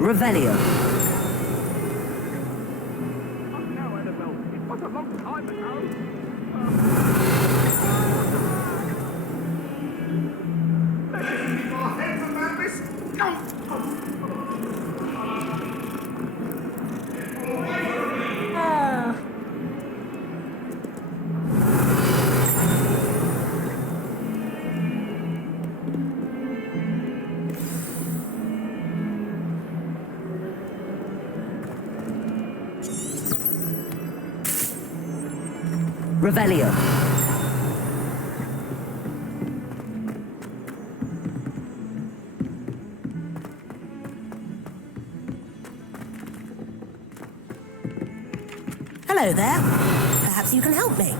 Revelio. Now, Annabelle, it was a long time ago. Revelio. Hello there. Perhaps you can help me.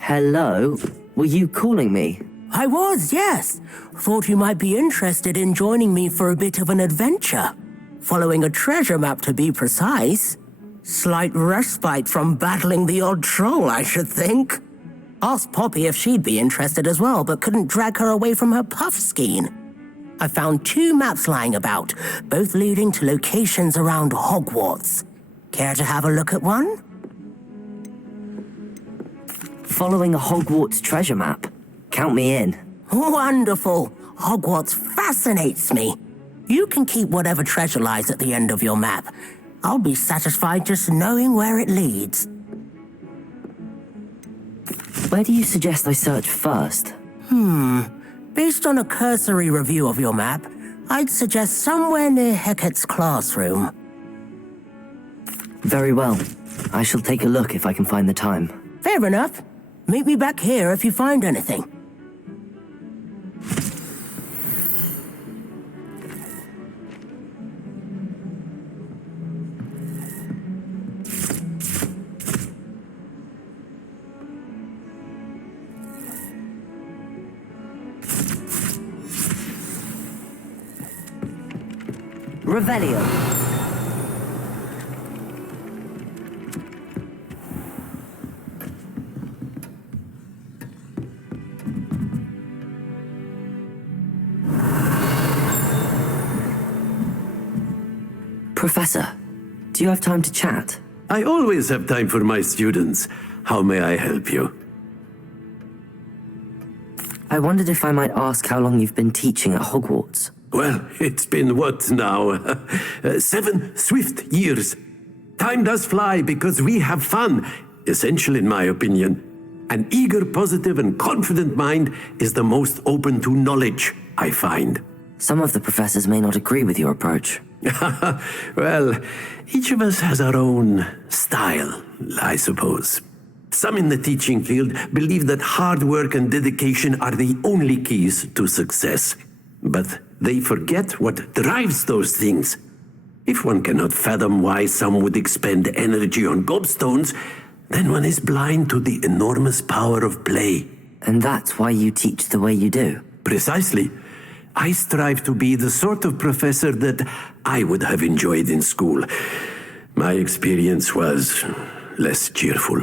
Hello? Were you calling me? I was, yes. Thought you might be interested in joining me for a bit of an adventure. Following a treasure map, to be precise. Slight respite from battling the odd troll, I should think. Asked Poppy if she'd be interested as well, but couldn't drag her away from her puff skein. I found 2 maps lying about, both leading to locations around Hogwarts. Care to have a look at one? Following a Hogwarts treasure map? Count me in. Wonderful. Hogwarts fascinates me. You can keep whatever treasure lies at the end of your map. I'll be satisfied just knowing where it leads. Where do you suggest I search first? Based on a cursory review of your map, I'd suggest somewhere near Hecat's classroom. Very well. I shall take a look if I can find the time. Fair enough. Meet me back here if you find anything. Revelio. Professor, do you have time to chat? I always have time for my students. How may I help you? I wondered if I might ask how long you've been teaching at Hogwarts. Well, it's been what now? 7 swift years. Time does fly because we have fun, essential in my opinion. An eager, positive, and confident mind is the most open to knowledge, I find. Some of the professors may not agree with your approach. Well, each of us has our own style, I suppose. Some in the teaching field believe that hard work and dedication are the only keys to success. But they forget what drives those things. If one cannot fathom why some would expend energy on gobstones, then one is blind to the enormous power of play. And that's why you teach the way you do? Precisely. I strive to be the sort of professor that I would have enjoyed in school. My experience was less cheerful.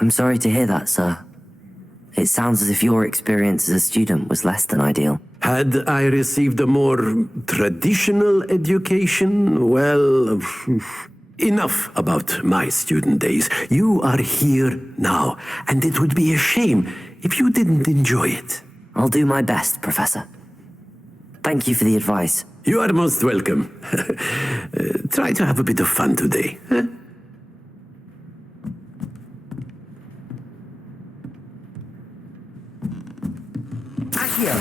I'm sorry to hear that, sir. It sounds as if your experience as a student was less than ideal. Had I received a more traditional education, well, enough about my student days. You are here now, and it would be a shame if you didn't enjoy it. I'll do my best, Professor. Thank you for the advice. You are most welcome. Try to have a bit of fun today. Huh? Accio!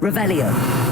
Revelio!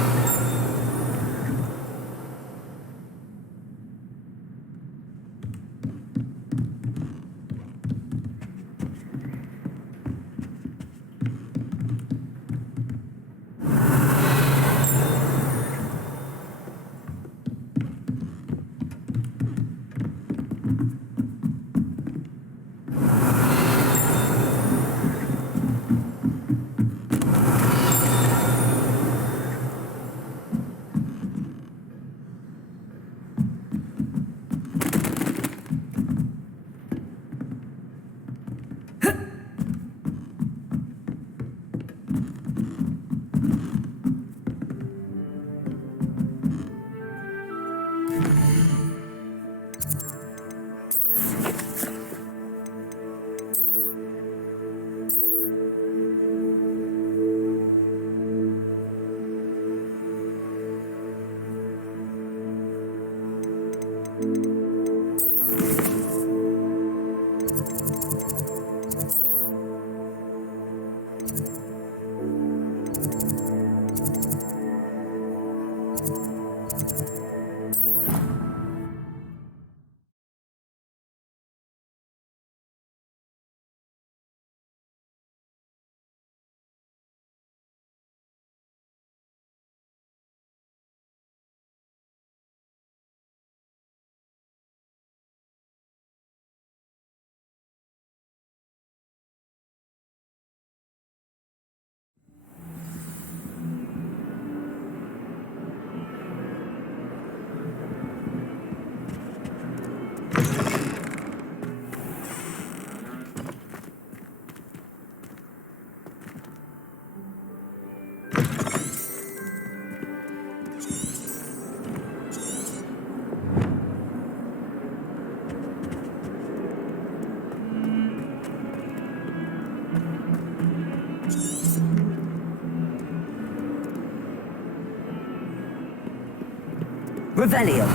Revelio!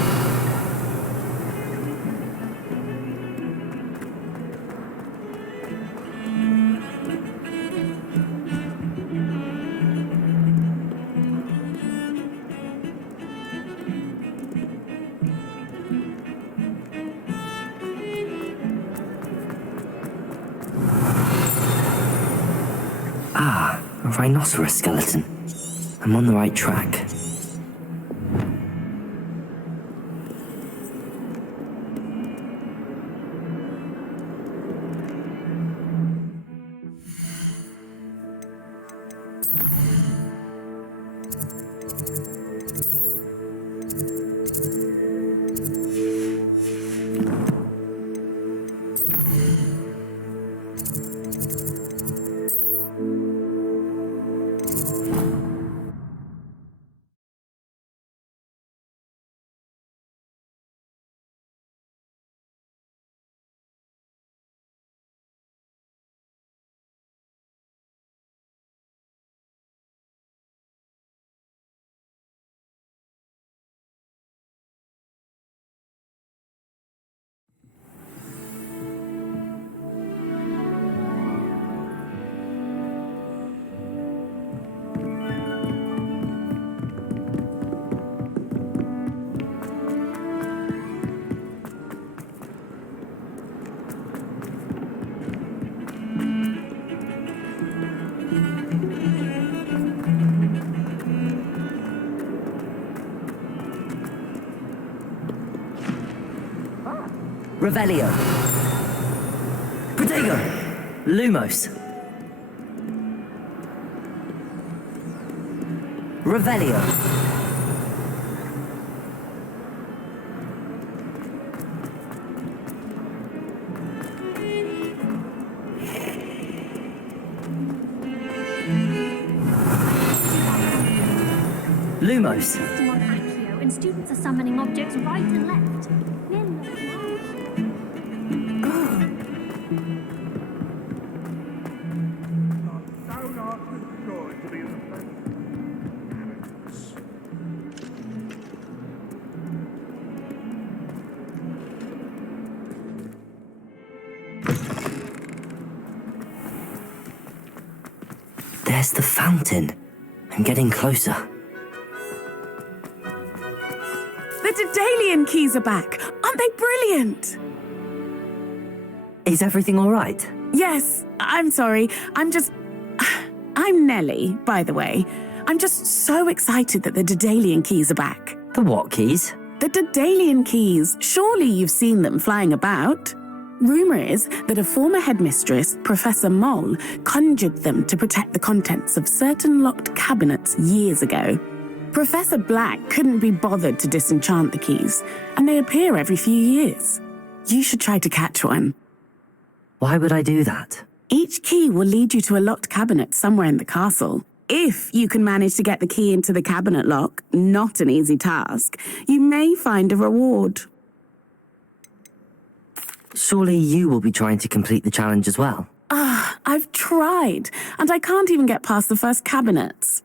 Ah, a rhinoceros skeleton. I'm on the right track. Revelio. Protego. Lumos. Revelio. Lumos. System on Accio, and students are summoning objects right and left. We're looking out. Sonar destroyed to be in the place. There's the fountain. I'm getting closer. The Daedalian keys are back. Aren't they brilliant? Is everything all right? Yes, I'm sorry. I'm Nellie, by the way. I'm just so excited that the Daedalian keys are back. The what keys? The Daedalian keys. Surely you've seen them flying about. Rumor is that a former headmistress, Professor Mole, conjured them to protect the contents of certain locked cabinets years ago. Professor Black couldn't be bothered to disenchant the keys, and they appear every few years. You should try to catch one. Why would I do that? Each key will lead you to a locked cabinet somewhere in the castle. If you can manage to get the key into the cabinet lock, not an easy task, you may find a reward. Surely you will be trying to complete the challenge as well. I've tried, and I can't even get past the first cabinets.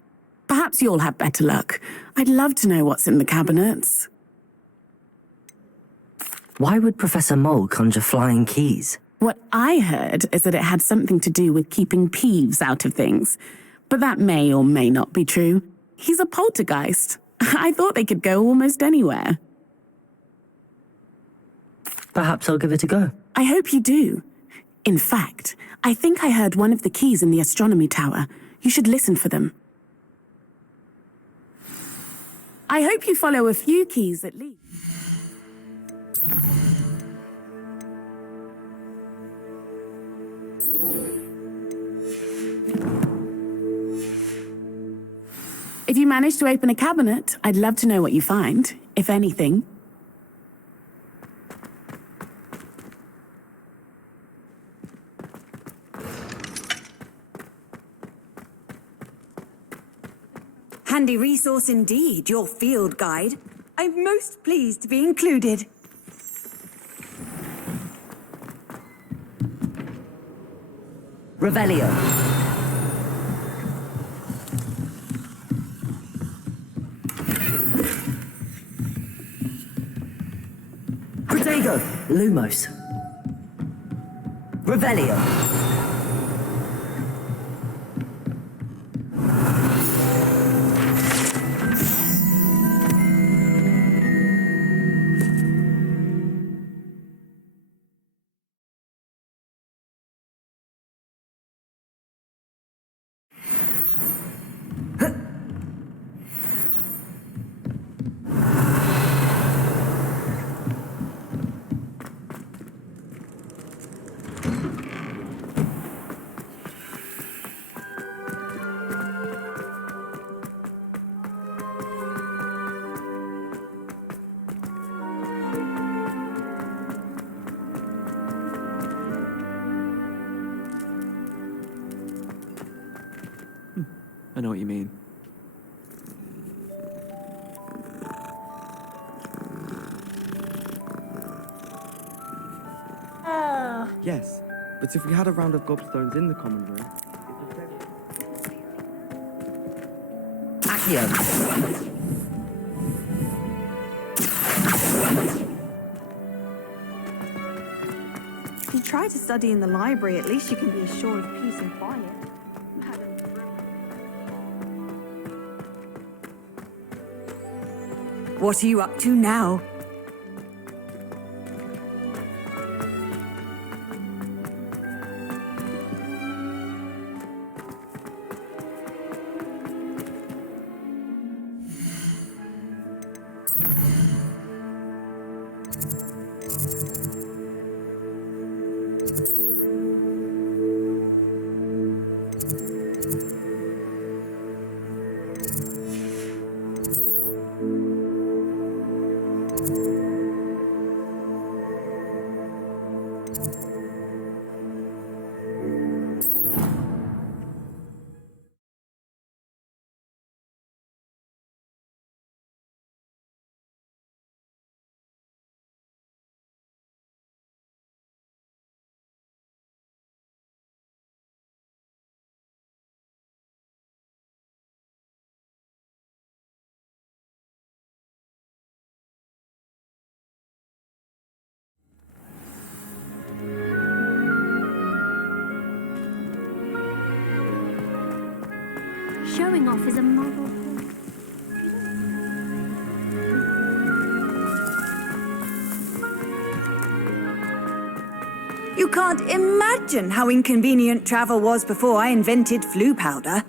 Perhaps you'll have better luck. I'd love to know what's in the cabinets. Why would Professor Mole conjure flying keys? What I heard is that it had something to do with keeping Peeves out of things. But that may or may not be true. He's a poltergeist. I thought they could go almost anywhere. Perhaps I'll give it a go. I hope you do. In fact, I think I heard one of the keys in the astronomy tower. You should listen for them. I hope you follow a few keys at least. If you manage to open a cabinet, I'd love to know what you find, if anything. Handy resource indeed, your field guide. I'm most pleased to be included. Revelio. Protego. Lumos. Revelio. I know what you mean. Yes, but if we had a round of gobstones in the common room... Accio. If you try to study in the library, at least you can be assured of peace and quiet. What are you up to now? Showing off is a moral. You can't imagine how inconvenient travel was before I invented flu powder.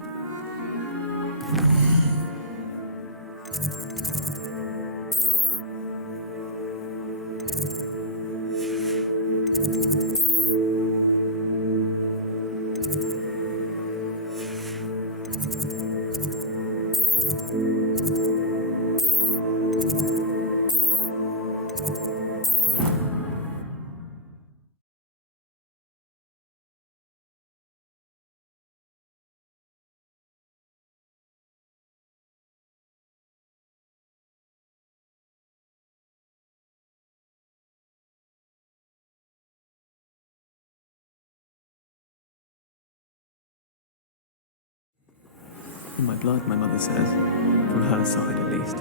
In my blood, my mother says. From her side, at least.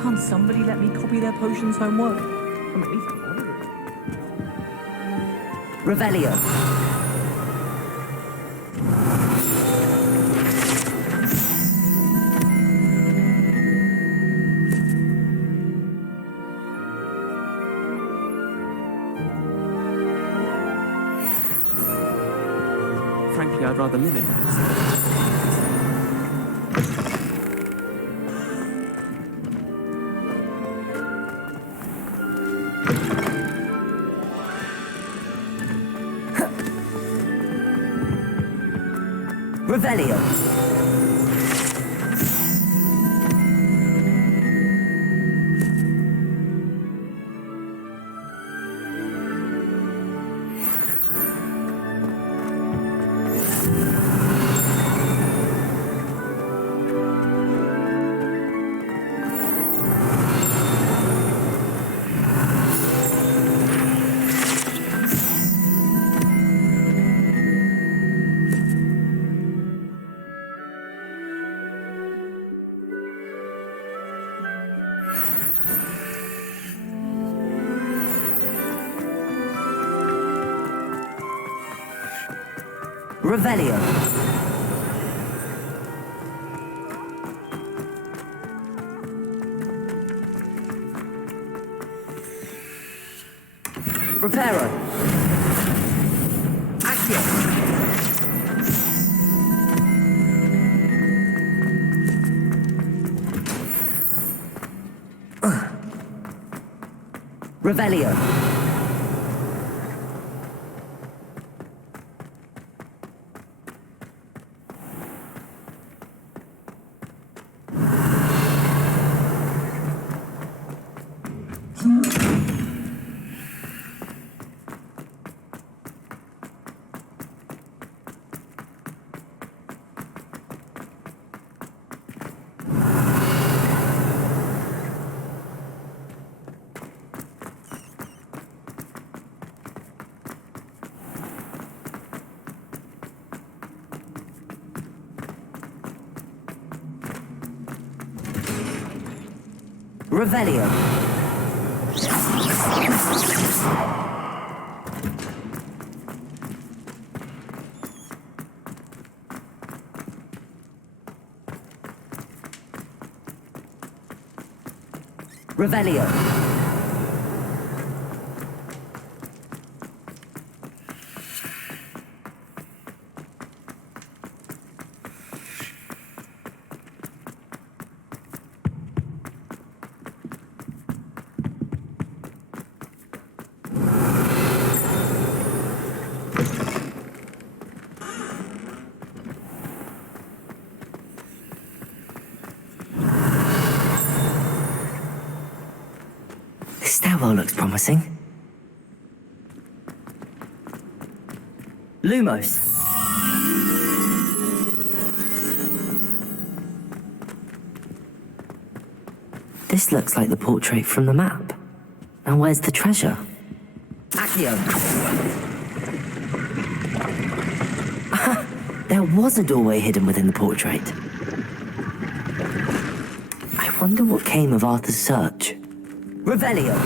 Can't somebody let me copy their potions homework? I'm at least one of it. Revelio. Frankly, I'd rather live in that. Revelio. Revelio. Reparo. Accio. Revelio. Revelio. Revelio. This stairwell looks promising. Lumos. This looks like the portrait from the map. Now where's the treasure? Accio. There was a doorway hidden within the portrait. I wonder what came of Arthur's search. Revelio.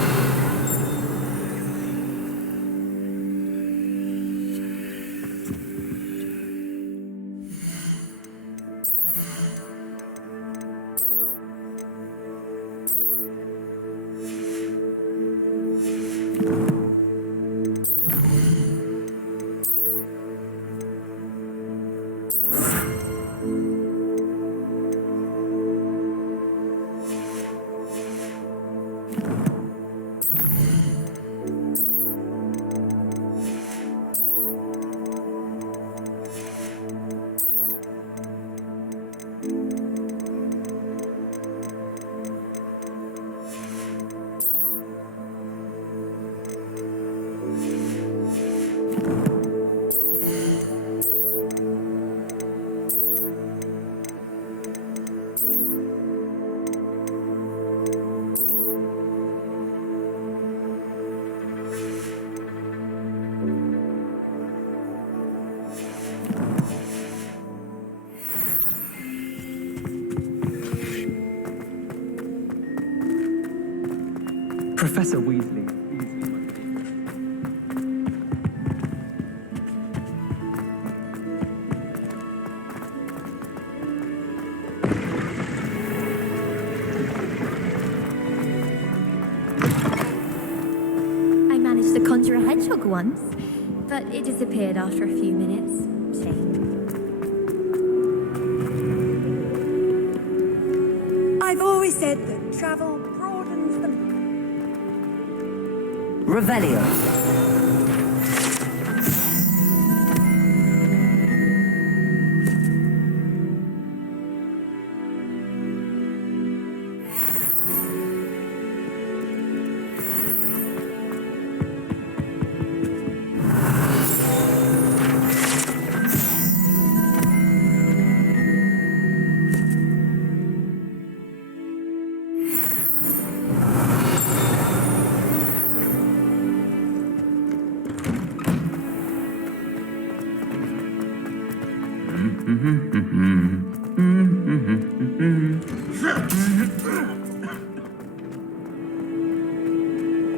Professor Weasley. I managed to conjure a hedgehog once, but it disappeared after a few minutes. Shame. I've always said that travel broadens the... Revelio.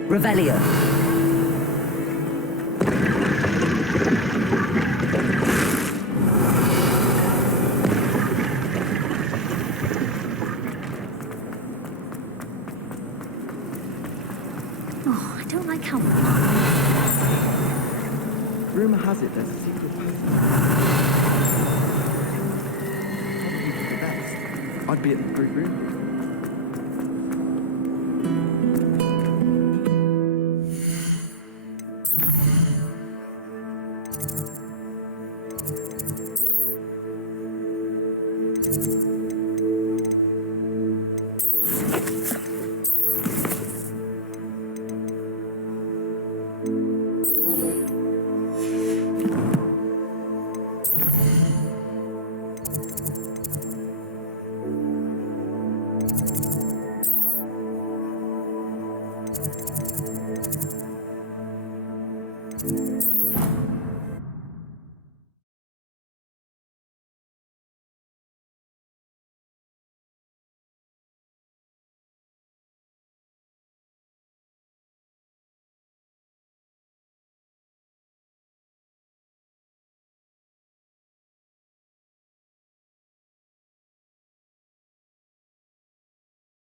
Revelio. Oh, I don't like how... Rumor has it there's a secret passage. Probably the best. I'd be at the Great Room.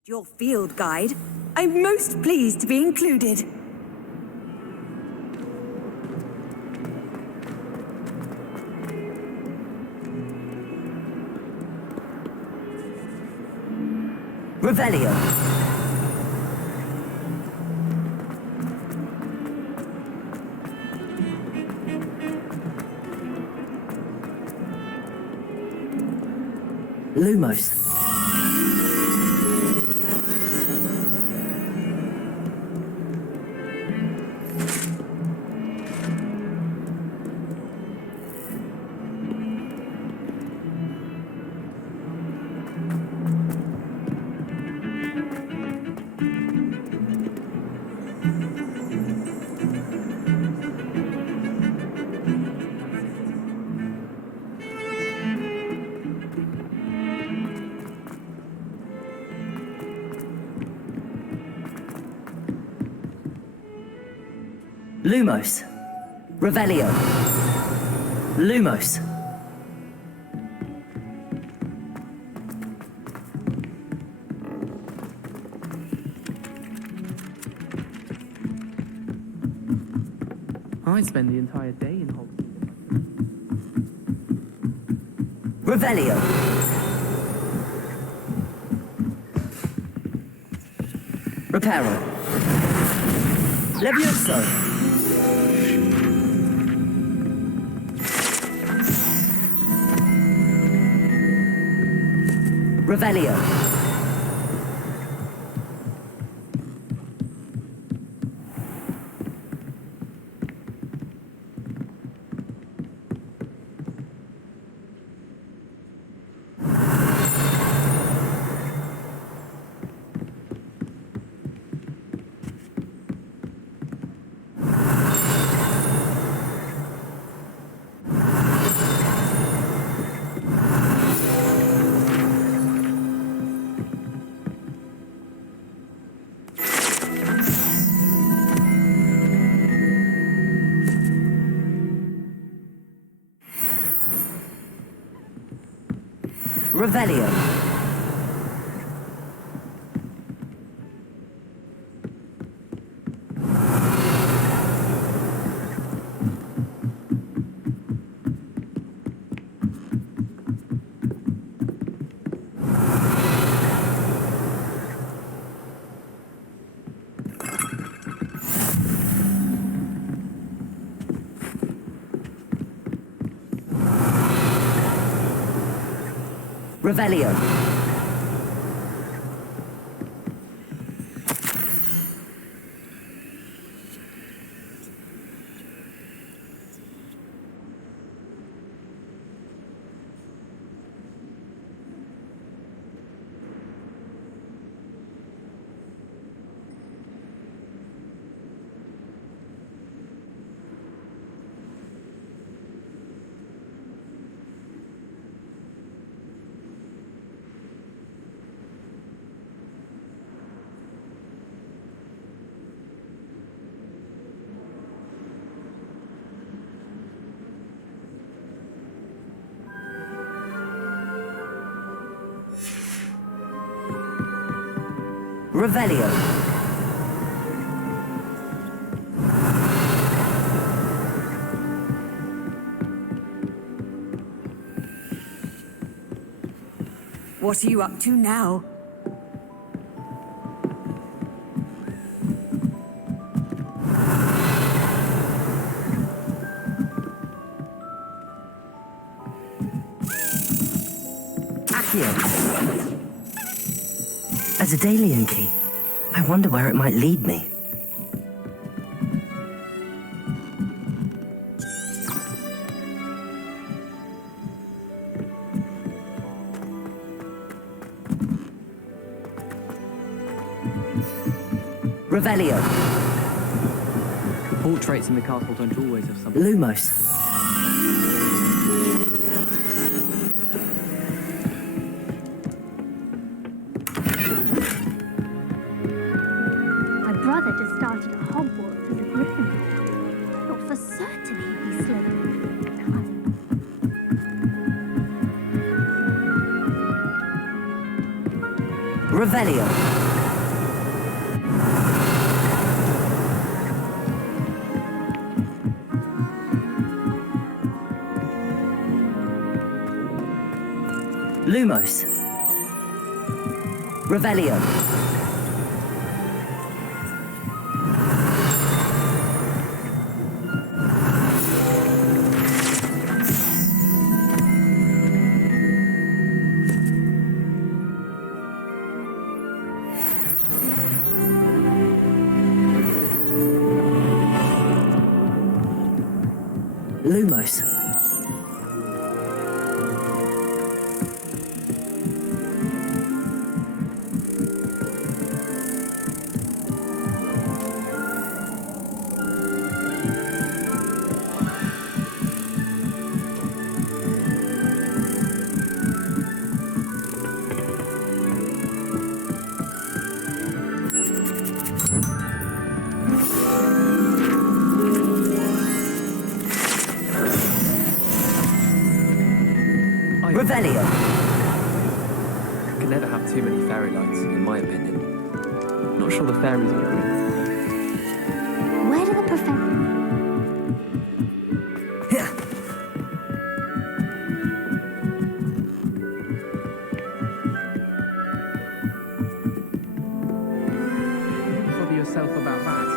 Your field guide. I'm most pleased to be included. Revelio. Lumos. Lumos. Revelio. Lumos. I spend the entire day in Hogwarts. Revelio. Reparo. Levioso. Revelio. Revelio. Revelio. Revelio. What are you up to now? Accio. A Zedalian key. I wonder where it might lead me. Revelio. Portraits in the castle don't always have something. Lumos. My brother just started at Hogwarts as a Gryffindor. Thought for certain he'd be Slytherin. Revelio. Lumos. Revelio. Lumos. Revelio. Can never have too many fairy lights, in my opinion. Not sure the fairies agree. Where do the professor... Bother yourself about that.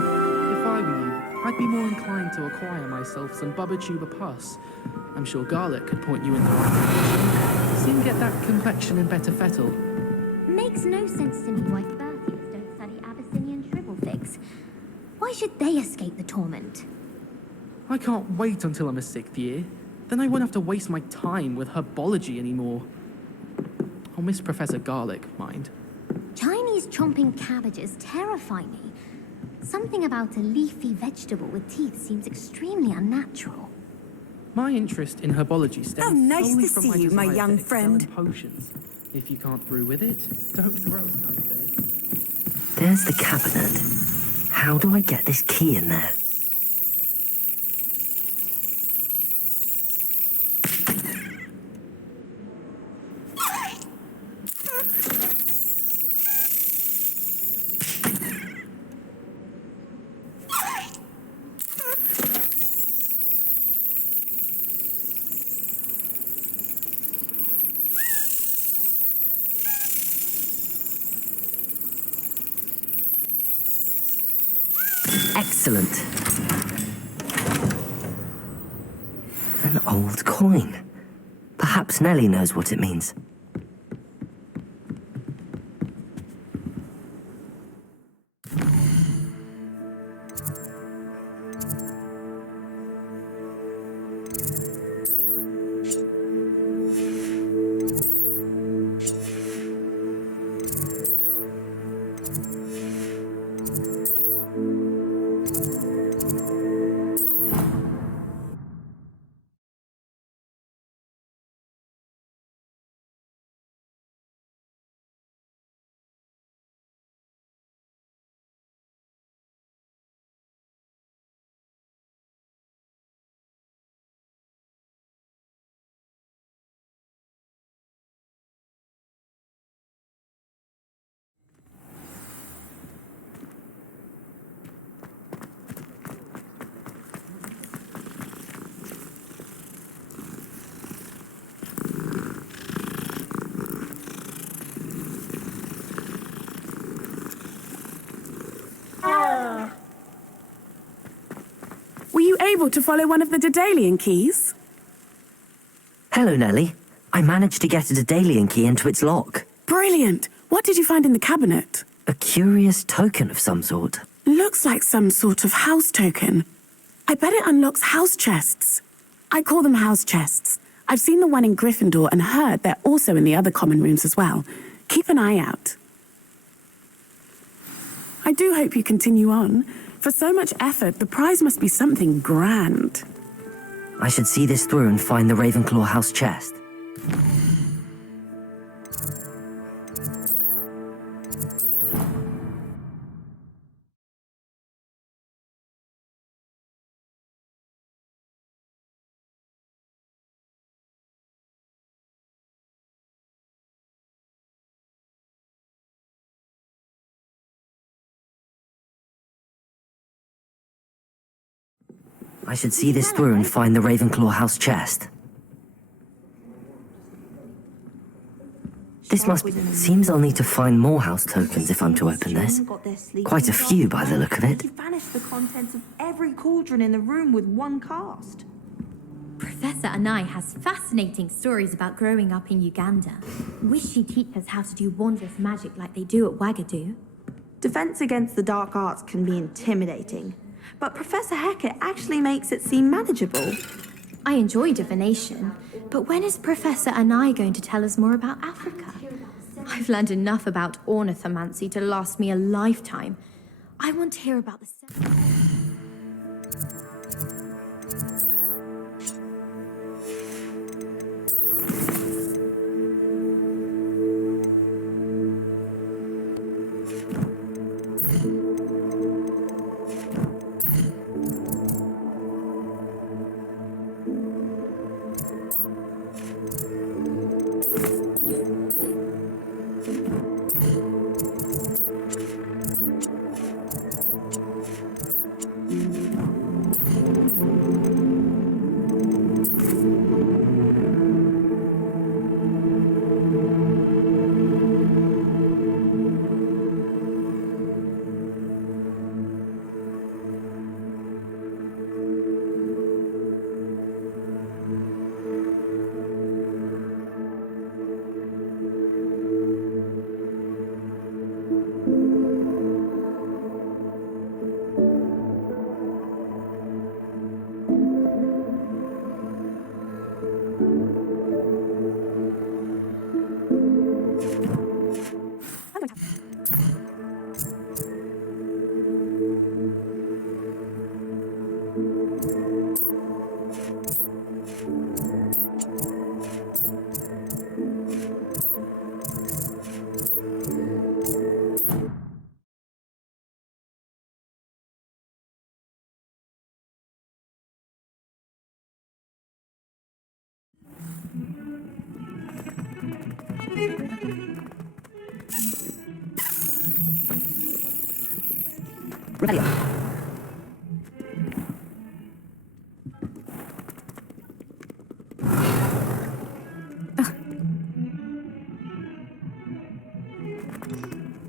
If I were you, I'd be more inclined to acquire myself some Bubba pus. I'm sure Garlic could point you in the right direction. Soon get that complexion in better fettle. Makes no sense to me why Berthians don't study Abyssinian shrivelfigs. Why should they escape the torment? I can't wait until I'm a 6th year. Then I won't have to waste my time with herbology anymore. I'll miss Professor Garlic, mind. Chinese chomping cabbages terrify me. Something about a leafy vegetable with teeth seems extremely unnatural. My interest in herbology stems How nice solely to from see my you, my desire young to excel friend. in potions. If you can't brew with it, don't grow, I say. There's the cabinet. How do I get this key in there? Excellent. An old coin. Perhaps Nellie knows what it means. Were you able to follow one of the Daedalian keys? Hello, Nellie. I managed to get a Daedalian key into its lock. Brilliant. What did you find in the cabinet? A curious token of some sort. Looks like some sort of house token. I bet it unlocks house chests. I call them house chests. I've seen the one in Gryffindor and heard they're also in the other common rooms as well. Keep an eye out. I do hope you continue on. For so much effort, the prize must be something grand. I should see this through and find the Ravenclaw house chest. I should see this through and find the Ravenclaw house chest. This must be... Seems I'll need to find more house tokens if I'm to open this. Quite a few by the look of it. He vanished the contents of every cauldron in the room with one cast. Professor Anai has fascinating stories about growing up in Uganda. Wish she'd teach us how to do wondrous magic like they do at Wagadu. Defense against the dark arts can be intimidating, but Professor Hecat actually makes it seem manageable. I enjoy divination, but when is Professor Anai going to tell us more about Africa? I've learned enough about ornithomancy to last me a lifetime. I want to hear about the...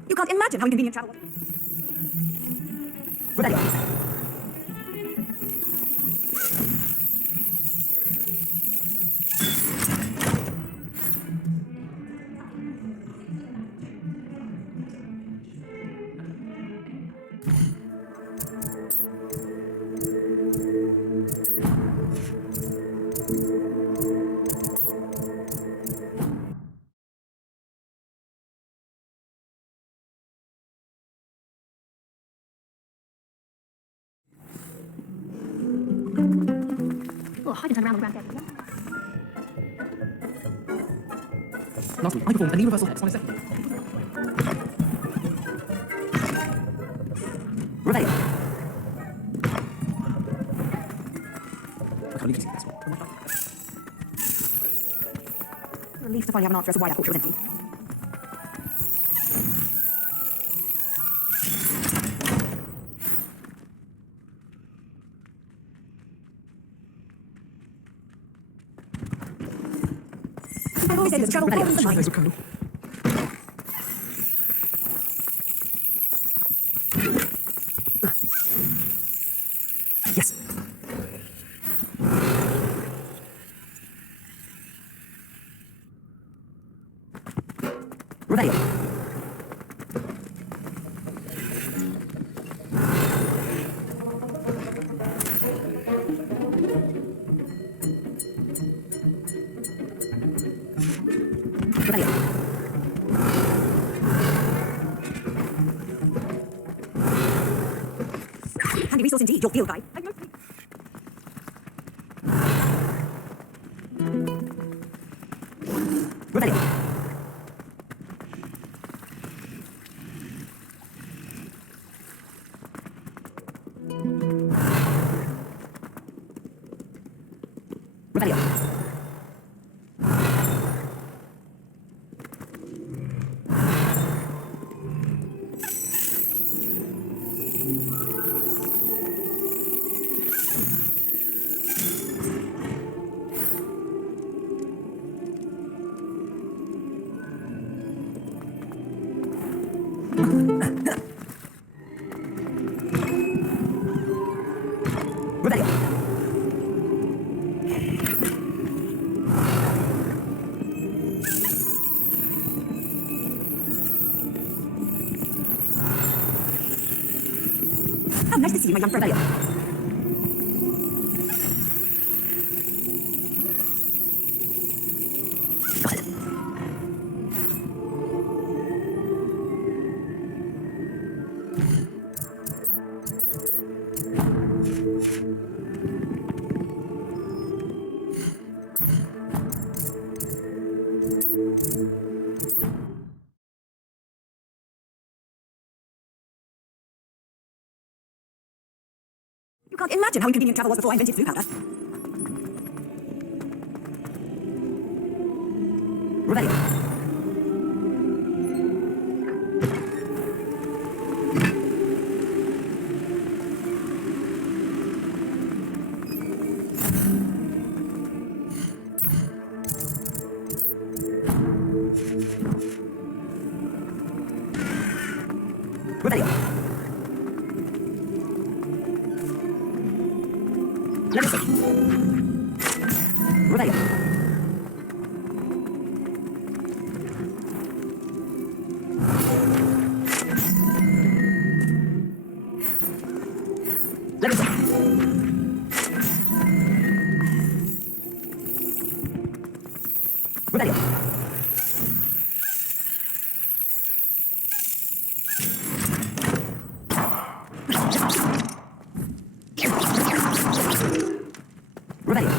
You can't imagine how inconvenient travel was. I can turn around on ground. Last week, I performed a knee reversal hex on a second. Reveille. I can't even see this one. Relieved to finally have an answer as to why that portrait was empty. I've always said there's trouble with the light. Yes. Reveille. Reveille. Handy resource indeed, your field guide. Reveille. Reveille. Reveille. Oh, nice to see you, my young friend. Reveille. Got it. You can't imagine how inconvenient travel was before I invented flu powder. Reveille. Reveille. Let me see. Reveille. Let me see. Reveille. Reveille.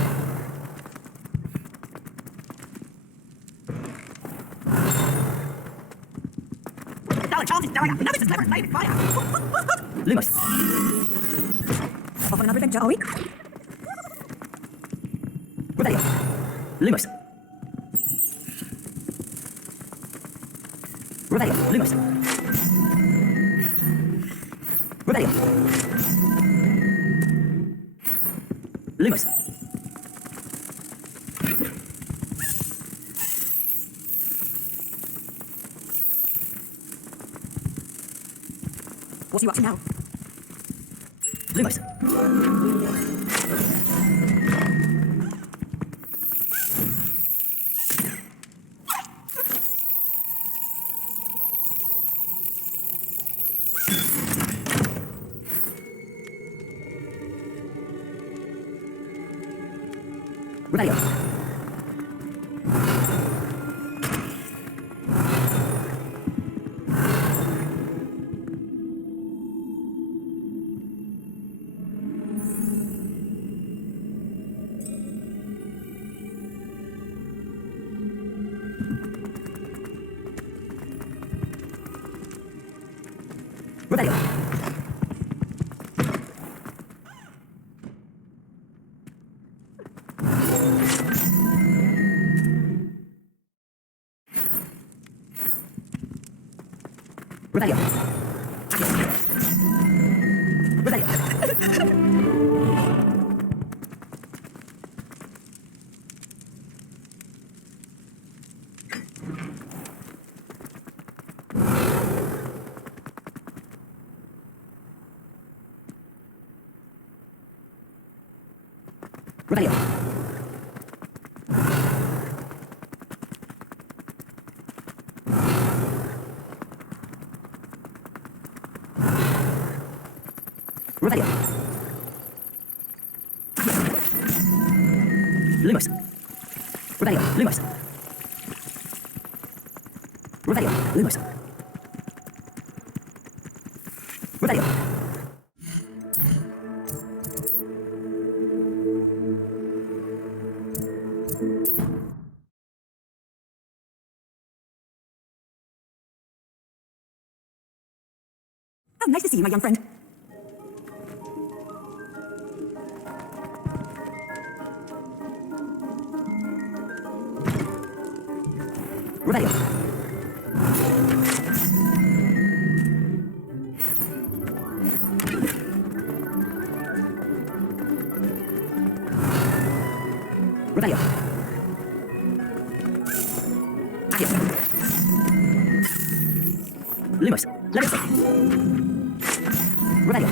Now a chance is going up. Now it's as clever as made fire. Lumos. Off on another adventure, are we? Reveille. Lumos. Reveille. Lumos. Reveille. Lumos. What are you up to now? Lumos. Reveille. Rebellion. Rebellion. Rebellion. Rebellion. Rebellion. Lumos. Rebellion. Lumos. Rebellion. Lumos. Rebellion. Oh, nice to see you, my young friend. Rebellion. Rebellion. Accio. Lumos. Legacy. Rebellion.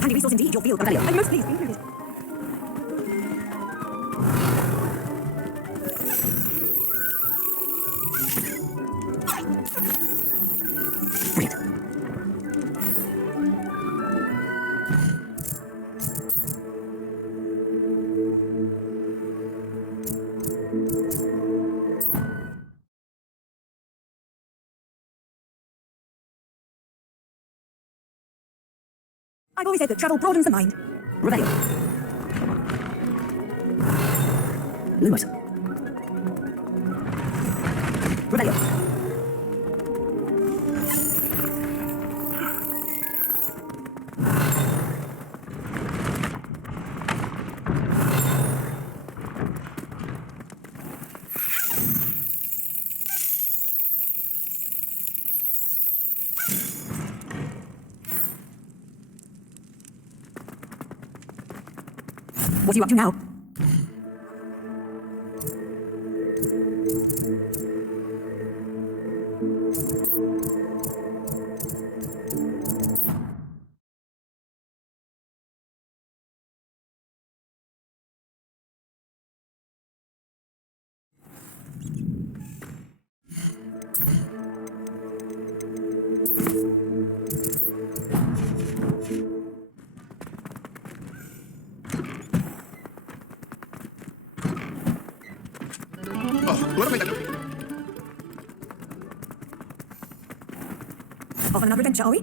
Handy resource indeed, your field. Rebellion. I'm most pleased to be included. I've always said that travel broadens the mind. Rebellion. Lumos. Rebellion. What are you up to now? Off on another adventure, are we?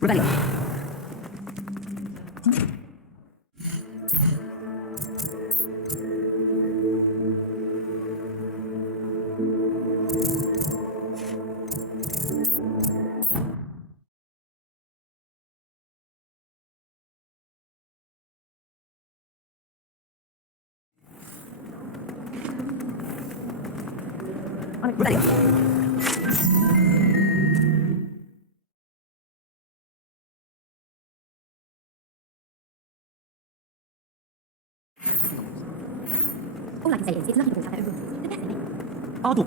Rebellion. Rebellion. All I can say is it's lucky to have that room. The best thing. Ado.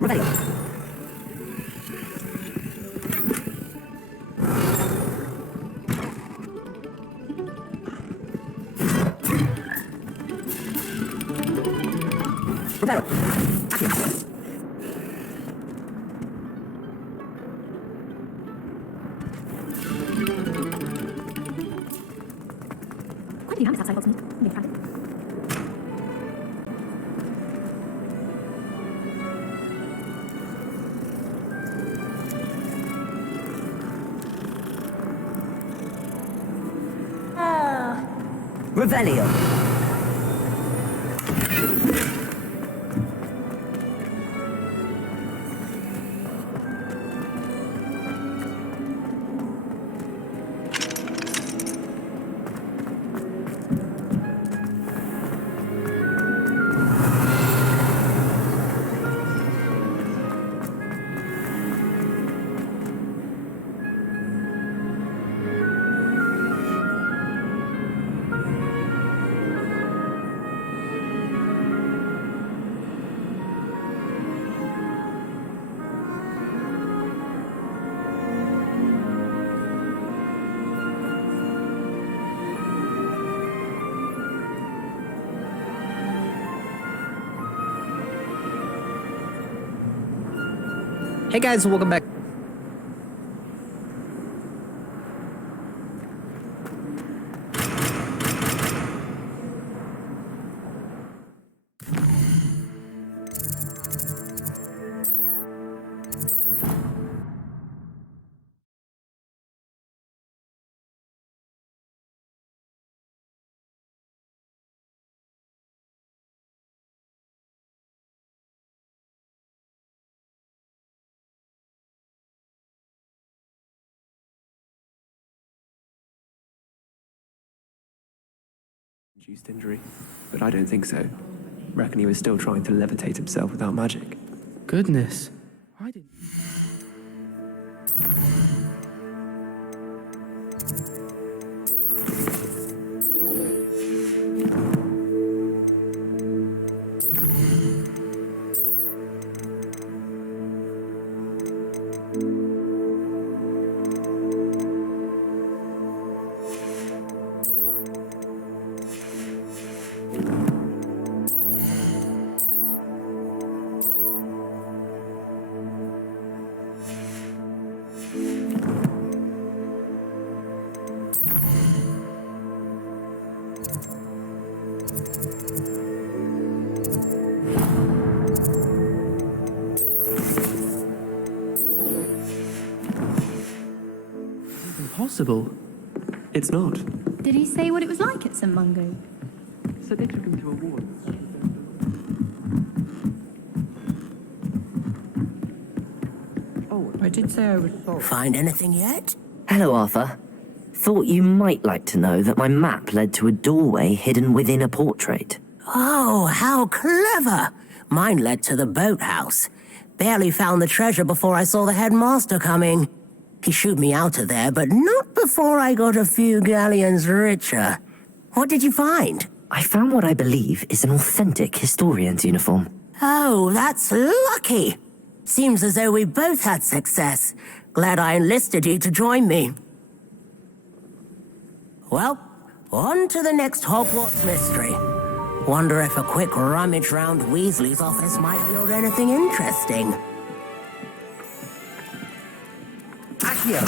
Rebellion. Rebellion. Accio. few minutes outside Hogsmeade. Maybe find it. Revelio. Hey guys, welcome back. Induced injury, but I don't think so. Reckon he was still trying to levitate himself without magic. Goodness. I didn't... Impossible. It's not. Did he say what it was like at St. Mungo? So they took him to a ward. Oh, I did say I was sorry. Find anything yet? Hello, Arthur. Thought you might like to know that my map led to a doorway hidden within a portrait. Oh, how clever! Mine led to the boathouse. Barely found the treasure before I saw the headmaster coming. He shooed me out of there, but not before I got a few galleons richer. What did you find? I found what I believe is an authentic historian's uniform. Oh, that's lucky. Seems as though we both had success. Glad I enlisted you to join me. Well, on to the next Hogwarts mystery. Wonder if a quick rummage round Weasley's office might yield anything interesting. Accio!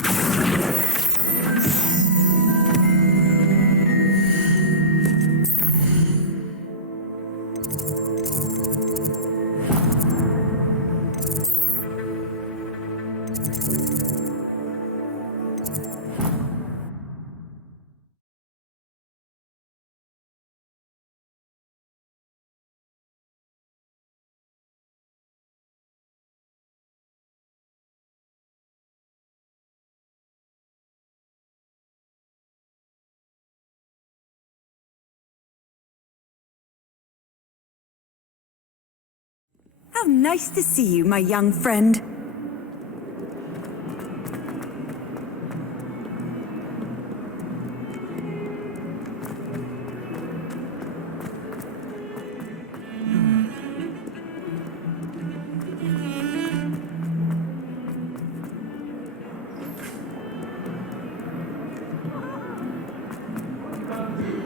How nice to see you, my young friend.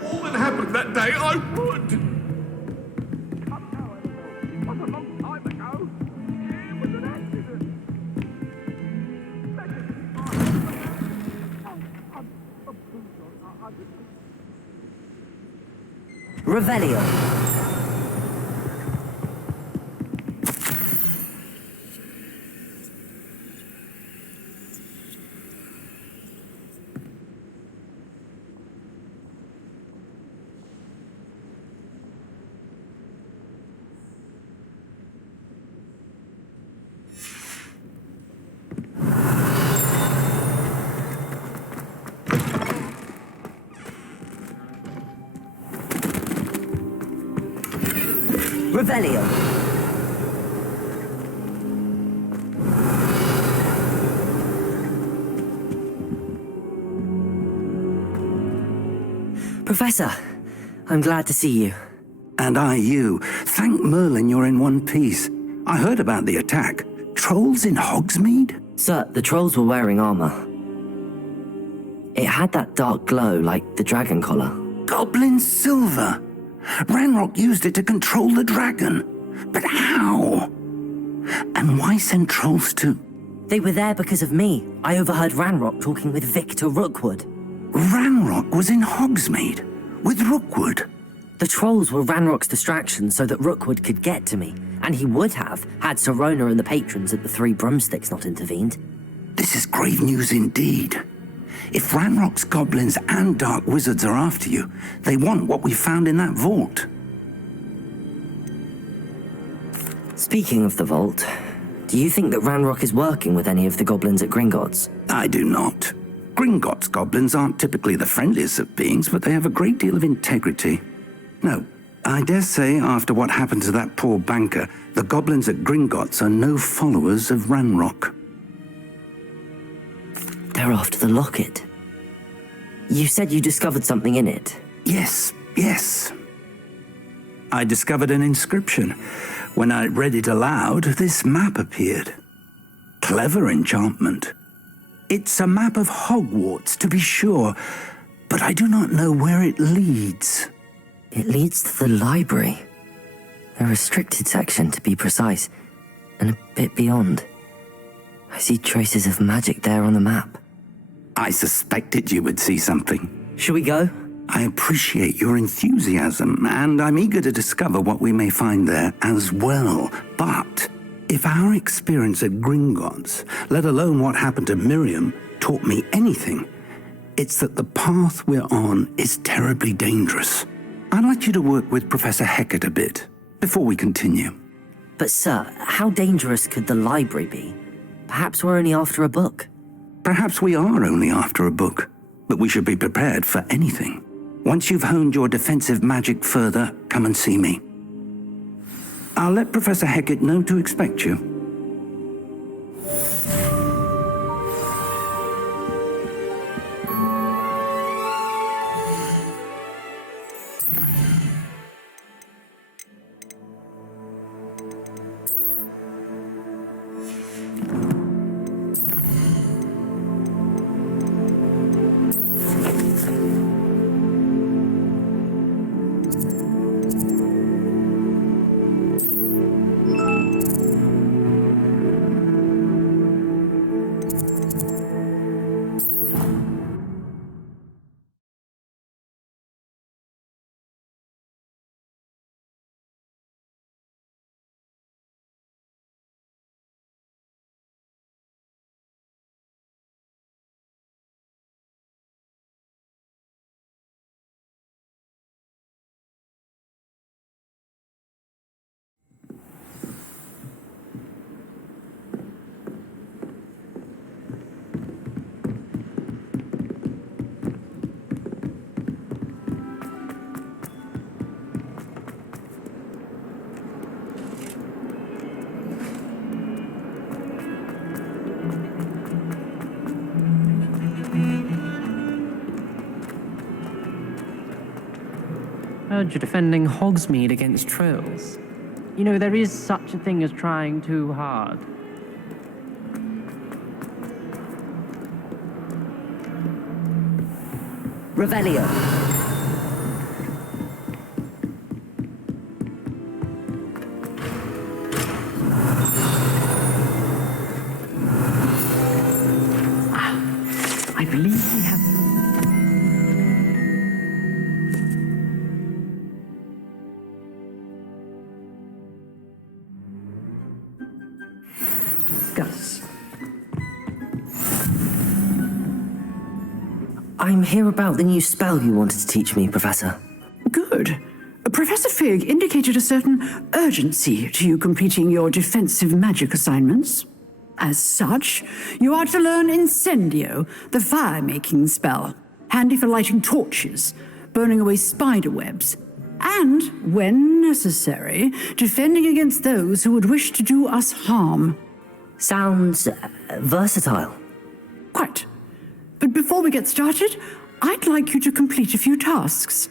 All that happened that day, I would. Revelio. Revelio. Professor, I'm glad to see you. And I you. Thank Merlin you're in one piece. I heard about the attack. Trolls in Hogsmeade? Sir, the trolls were wearing armor. It had that dark glow like the dragon collar. Goblin silver. Ranrock used it to control the dragon. But how? And why send trolls to... They were there because of me. I overheard Ranrock talking with Victor Rookwood. Ranrock was in Hogsmeade with Rookwood. The trolls were Ranrock's distraction so that Rookwood could get to me. And he would have, had Serona and the patrons at the Three Broomsticks not intervened. This is grave news indeed. If Ranrock's goblins and dark wizards are after you, they want what we found in that vault. Speaking of the vault, do you think that Ranrock is working with any of the goblins at Gringotts? I do not. Gringotts goblins aren't typically the friendliest of beings, but they have a great deal of integrity. No, I dare say after what happened to that poor banker, the goblins at Gringotts are no followers of Ranrock. They're after the locket. You said you discovered something in it. Yes. I discovered an inscription. When I read it aloud, this map appeared. Clever enchantment. It's a map of Hogwarts, to be sure, but I do not know where it leads. It leads to the library. A restricted section, to be precise, and a bit beyond. I see traces of magic there on the map. I suspected you would see something. Shall we go? I appreciate your enthusiasm, and I'm eager to discover what we may find there as well. But if our experience at Gringotts, let alone what happened to Miriam, taught me anything, it's that the path we're on is terribly dangerous. I'd like you to work with Professor Hecat a bit, before we continue. But sir, how dangerous could the library be? Perhaps we're only after a book. Perhaps we are only after a book, but we should be prepared for anything. Once you've honed your defensive magic further, come and see me. I'll let Professor Hecat know to expect you. Heard you're defending Hogsmeade against trolls. You know, there is such a thing as trying too hard. Revelio. I believe we have discuss. I'm here about the new spell you wanted to teach me, Professor. Good. Professor Fig indicated a certain urgency to you completing your defensive magic assignments. As such, you are to learn Incendio, the fire-making spell, handy for lighting torches, burning away spider webs, and, when necessary, defending against those who would wish to do us harm. Sounds versatile. Quite. But before we get started, I'd like you to complete a few tasks.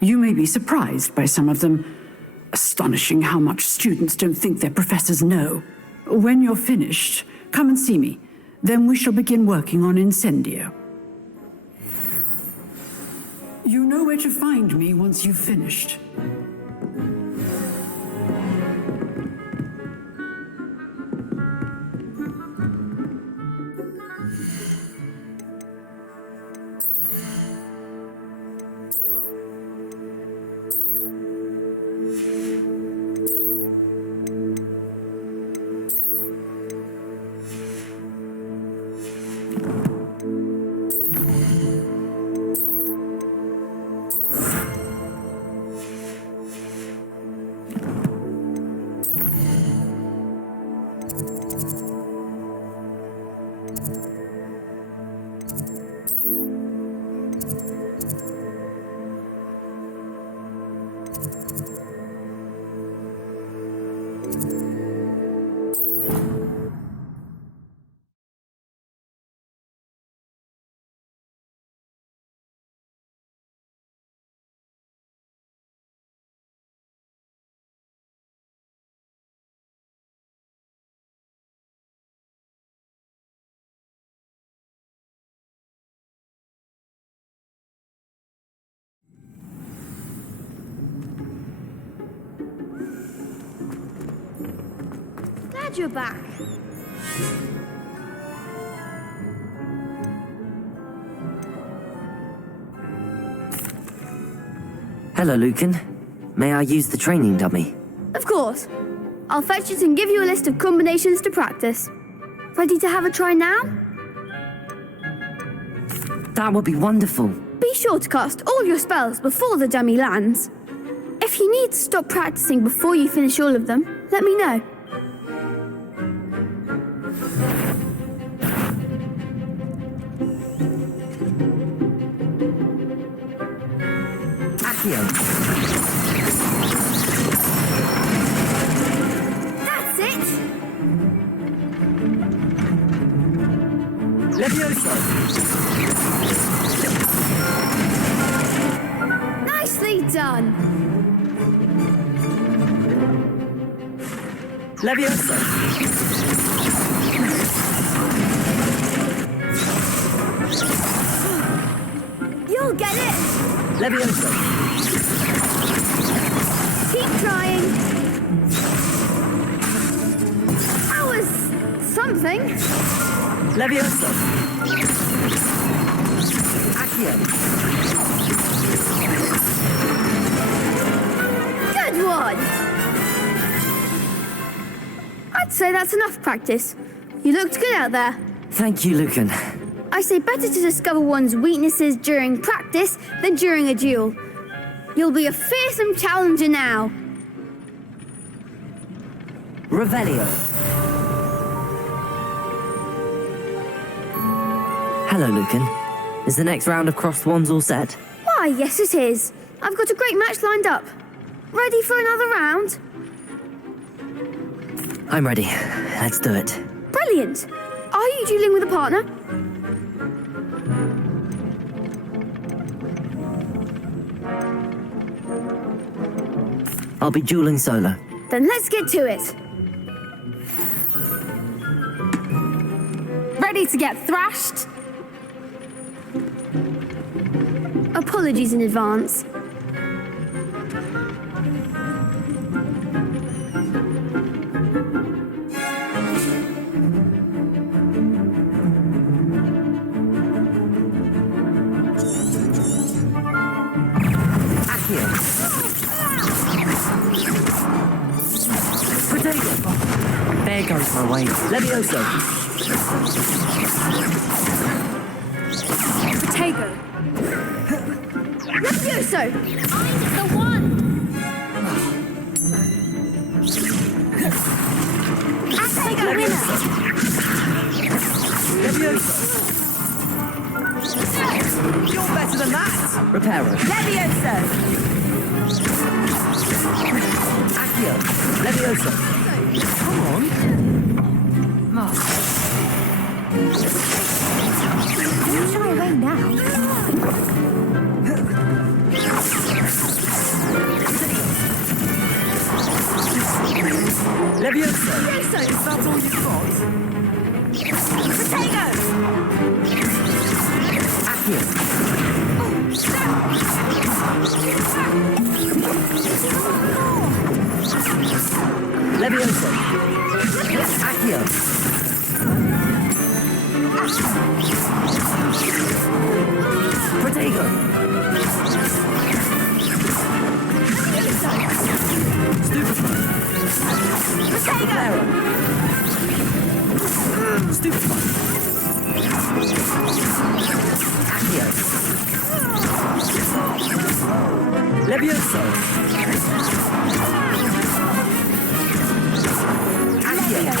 You may be surprised by some of them. Astonishing how much students don't think their professors know. When you're finished, come and see me. Then we shall begin working on Incendio. You know where to find me once you've finished. Glad you're back. Hello, Lucan. May I use the training dummy? Of course. I'll fetch it and give you a list of combinations to practice. Ready to have a try now? That would be wonderful. Be sure to cast all your spells before the dummy lands. If you need to stop practicing before you finish all of them, let me know. That's it! Levioso! Nicely done! Levioso! You'll get it! Levioso! Keep trying. That was something. Levioso! Accio! Good one! I'd say that's enough practice. You looked good out there. Thank you, Lucan. I say better to discover one's weaknesses during practice than during a duel. You'll be a fearsome challenger now. Revelio. Hello, Lucan. Is the next round of crossed wands all set? Why, yes it is. I've got a great match lined up. Ready for another round? I'm ready. Let's do it. Brilliant. Are you dueling with a partner? I'll be dueling solo. Then let's get to it. Ready to get thrashed? Apologies in advance. There goes goes my way. Levioso. Protego. Levioso! I'm the one! Protego winner! Levioso. You're better than that! Reparo. Levioso! Accio. Levioso. Come on. Don't shy away now. Levioso. Levioso! Is that all you've got? Protego! Accio. Levioso. Accio. Protego. Stupefy. Protego! Stupefy. Accio. Levioso. Accio.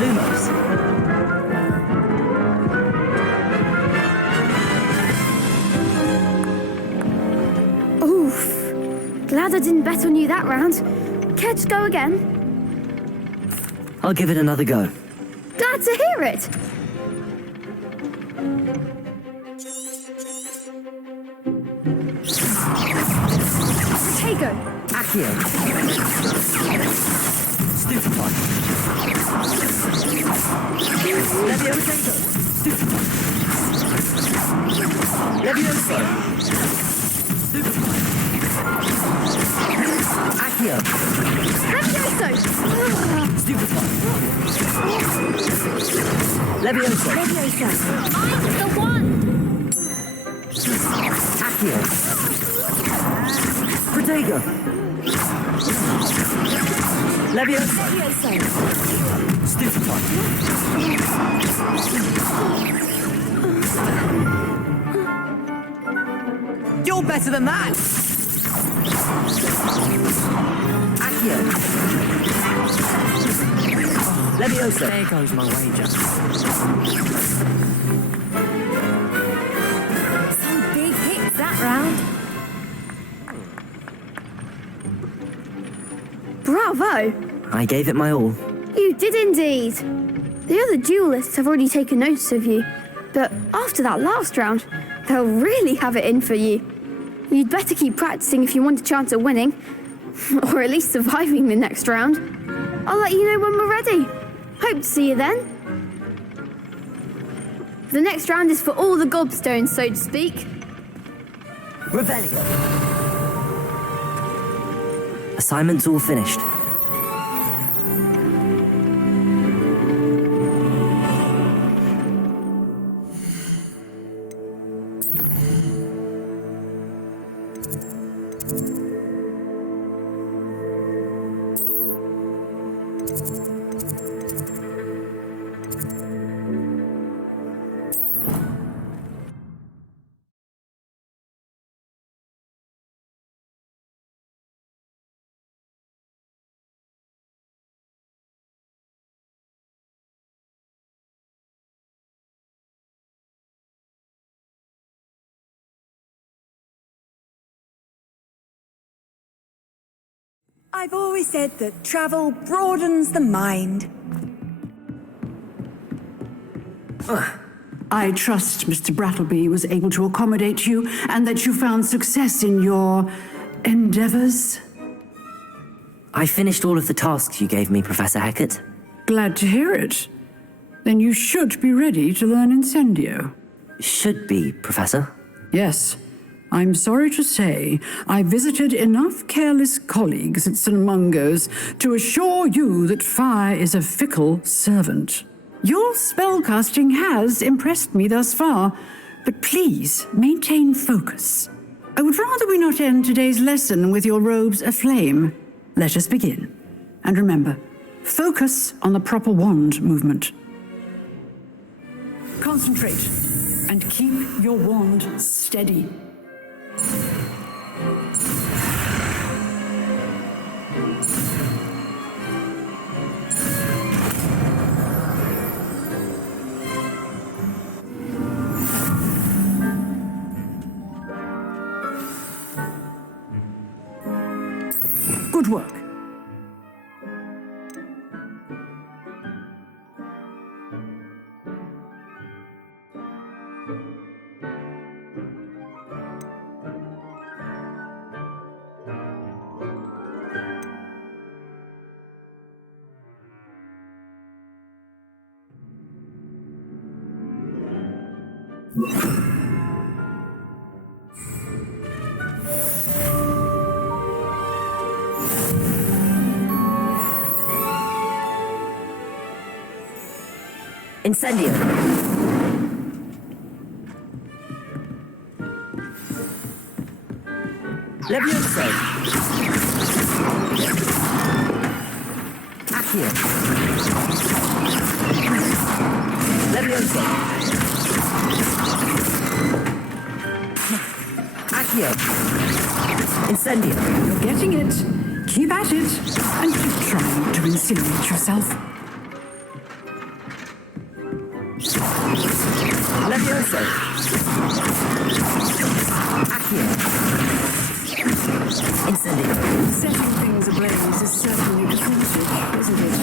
Lumos. Oof. Glad I didn't bet on you that round. Care to go again? I'll give it another go. Glad to hear it. Protego. Accio. Stupefy. Levioso. Stupefy. Levioso. Stupefy. Accio. Levioso. Stupefy. Levioso. Levioso. I'm the one. Accio. Protego. Levioso. Stupefy. You're better than that! Accio. Levioso. There goes my wager. Some big hits that round. Bravo. I gave it my all. You did indeed. The other duelists have already taken notice of you, but after that last round, they'll really have it in for you. You'd better keep practicing if you want a chance at winning, or at least surviving the next round. I'll let you know when we're ready. Hope to see you then. The next round is for all the gobstones, so to speak. Revelio. Assignment's all finished. I've always said that travel broadens the mind. I trust Mr. Brattleby was able to accommodate you and that you found success in your endeavors. I finished all of the tasks you gave me, Professor Hecat. Glad to hear it. Then you should be ready to learn Incendio. Should be, Professor. Yes. I'm sorry to say, I visited enough careless colleagues at St. Mungo's to assure you that fire is a fickle servant. Your spellcasting has impressed me thus far, but please maintain focus. I would rather we not end today's lesson with your robes aflame. Let us begin. And remember, focus on the proper wand movement. Concentrate and keep your wand steady. Good work. Incendio. Levioso. Accio. Levioso. Accio. Incendio. You're getting it. Keep at it. And keep trying to incinerate yourself. Levioso. Accio. Incendio. Setting things ablaze is certainly defensive, isn't it?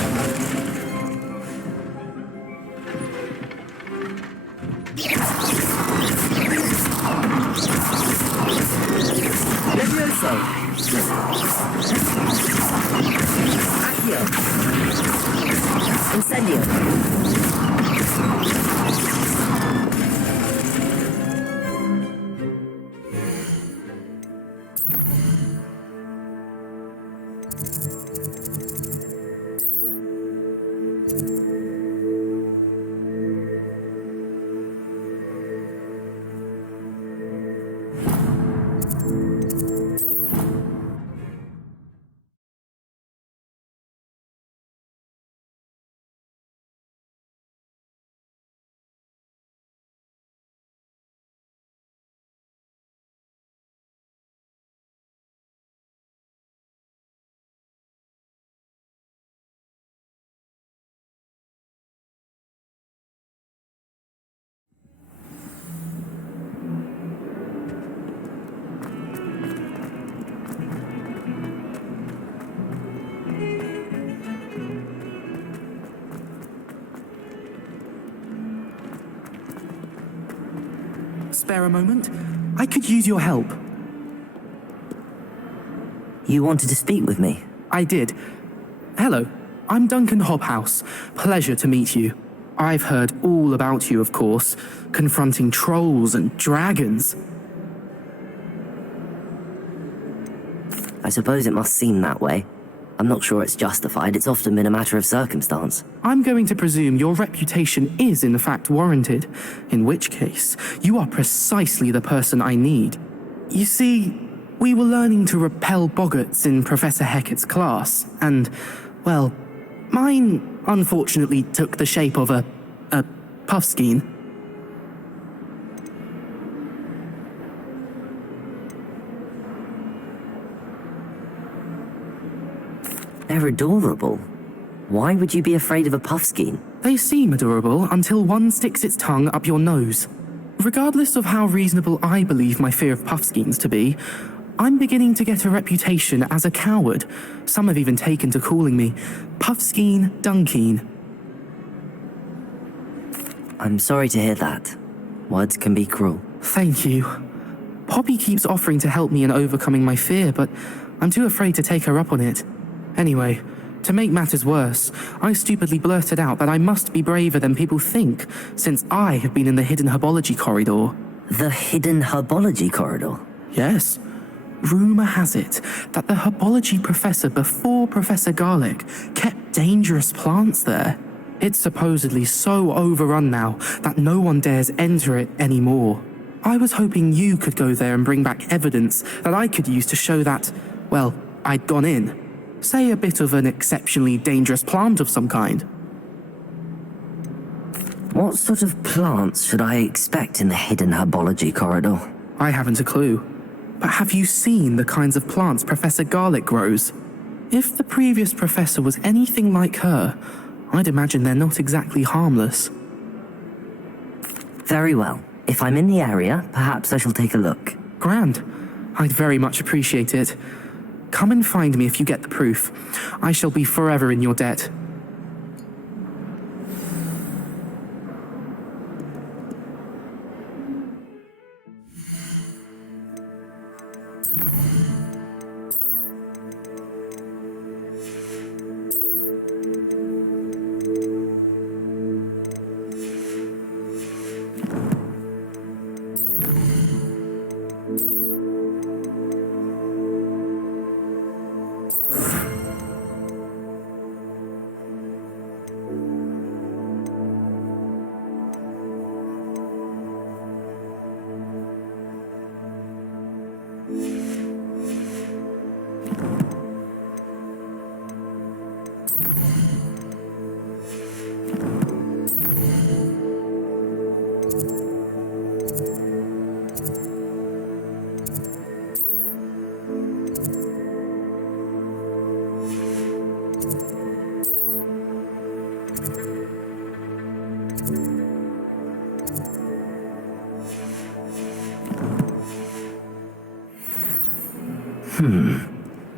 Levioso. Accio. Incendio. Spare a moment? I could use your help. You wanted to speak with me? I did. Hello, I'm Duncan Hobhouse. Pleasure to meet you. I've heard all about you, of course, confronting trolls and dragons. I suppose it must seem that way. I'm not sure it's justified. It's often been a matter of circumstance. I'm going to presume your reputation is in fact warranted, in which case, you are precisely the person I need. You see, we were learning to repel boggarts in Professor Hecat's class, and, well, mine unfortunately took the shape of a puffskein. They're adorable. Why would you be afraid of a puffskein? They seem adorable until one sticks its tongue up your nose. Regardless of how reasonable I believe my fear of puffskeins to be, I'm beginning to get a reputation as a coward. Some have even taken to calling me Puffskein Dunkeen. I'm sorry to hear that. Words can be cruel. Thank you. Poppy keeps offering to help me in overcoming my fear, but I'm too afraid to take her up on it. Anyway, to make matters worse, I stupidly blurted out that I must be braver than people think, since I have been in the hidden herbology corridor. The hidden herbology corridor? Yes. Rumour has it that the herbology professor before Professor Garlic kept dangerous plants there. It's supposedly so overrun now that no one dares enter it anymore. I was hoping you could go there and bring back evidence that I could use to show that, well, I'd gone in. Say a bit of an exceptionally dangerous plant of some kind. What sort of plants should I expect in the hidden herbology corridor? I haven't a clue. But have you seen the kinds of plants Professor Garlick grows? If the previous professor was anything like her, I'd imagine they're not exactly harmless. Very well. If I'm in the area, perhaps I shall take a look. Grand. I'd very much appreciate it. Come and find me if you get the proof. I shall be forever in your debt.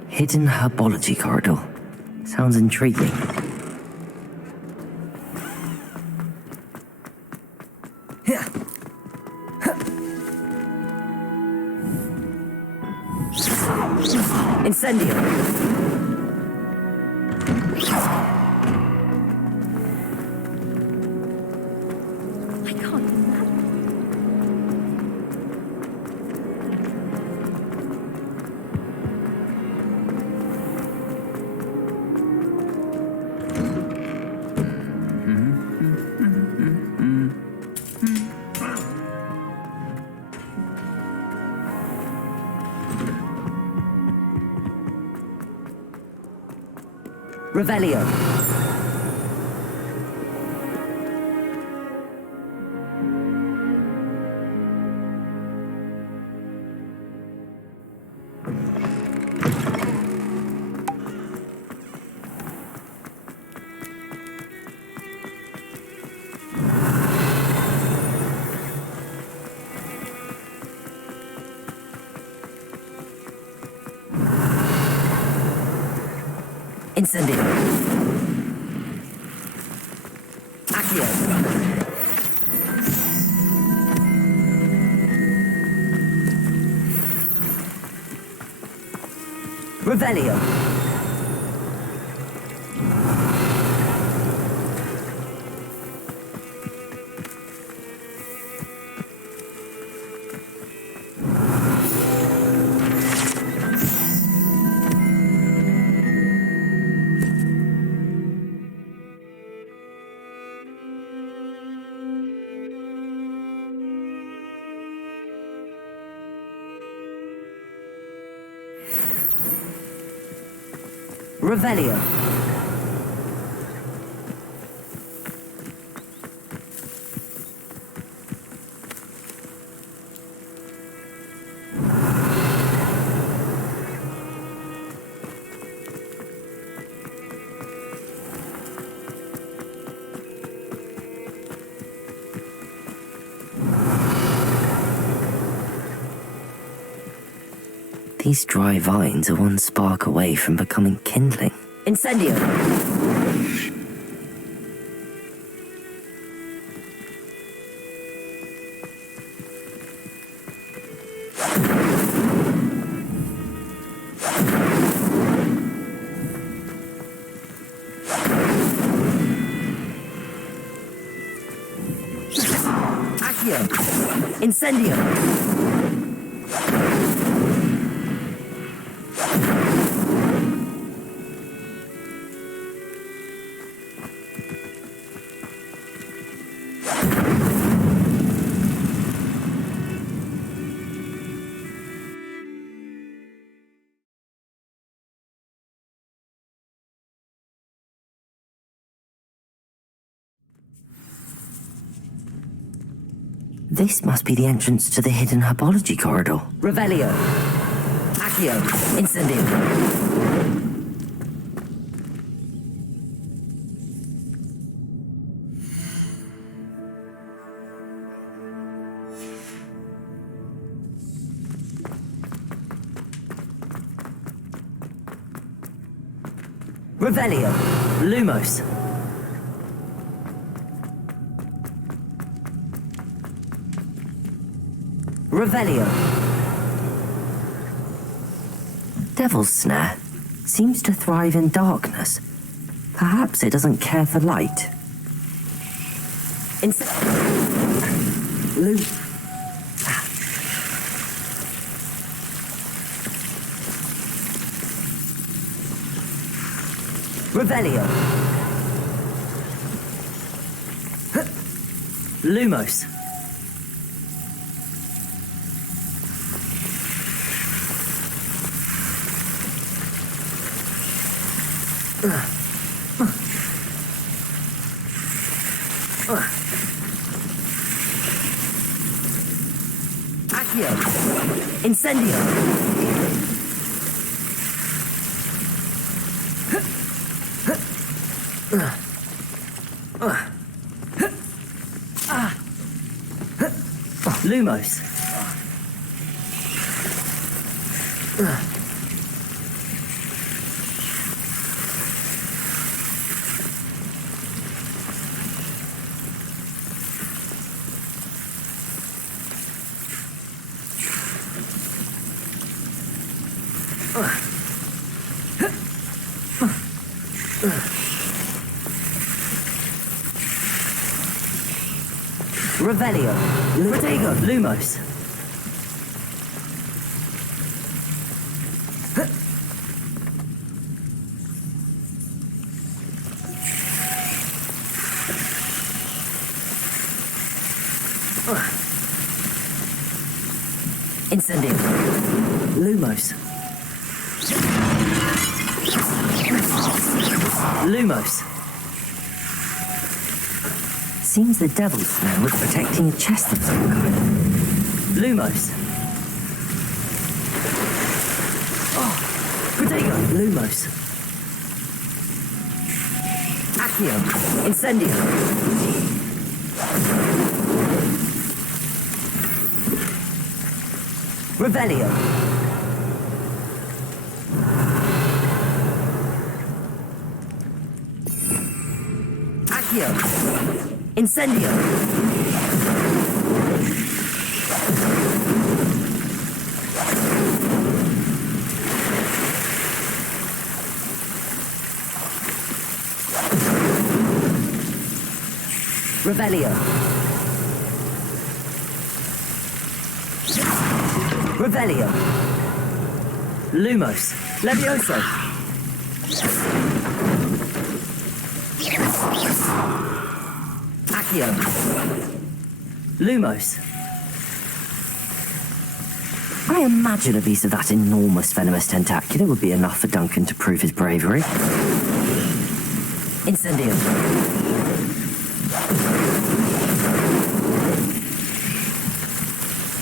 Hidden herbology corridor. Sounds intriguing. Incendio! I can't imagine. Revelio. Incendio. Accio. Revelio. Revelio. These dry vines are one spark away from becoming kindling. Incendio! Accio! Incendio! This must be the entrance to the hidden herbology corridor. Revelio. Accio. Incendio. Revelio. Lumos. Revelio. Devil's Snare seems to thrive in darkness. Perhaps it doesn't care for light. Revelio. Lumos. Accio. Incendio. Lumos. Revelio. Protego. Lumos. Incendio. Lumos. Lumos. Seems the Devil's Snare was protecting a chest of some kind. Lumos. Protego. Lumos. Accio. Incendio. Revelio. Accio. Incendio. Revelio. Revelio. Lumos. Levioso. Accio. Lumos. I imagine a piece of that enormous venomous tentacula would be enough for Duncan to prove his bravery. Incendio.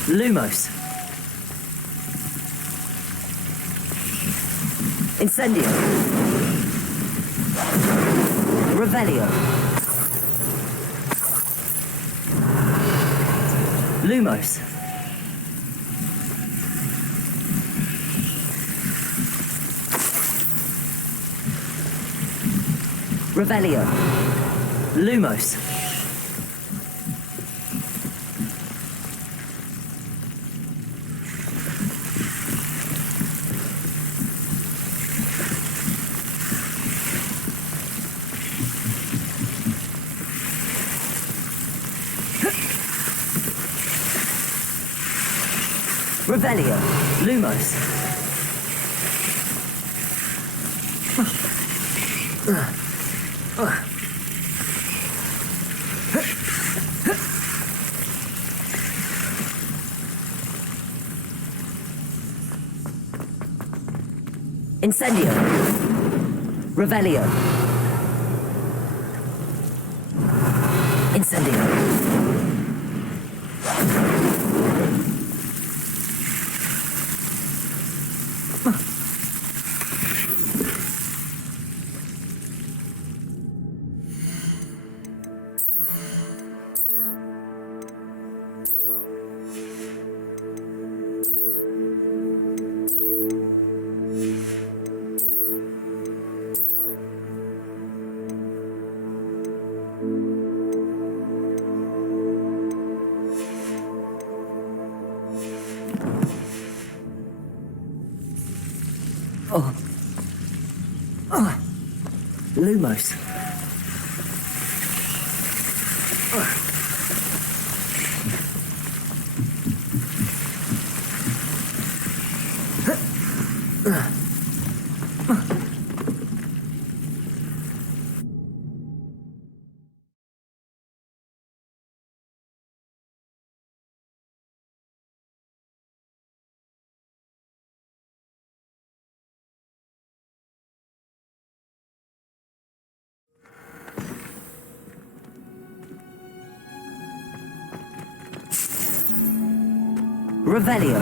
Lumos. Incendio. Revelio. Lumos. Revelio. Lumos. Revelio. Lumos. Incendio. Revelio. Incendio. Oh. Lumos. Revelio.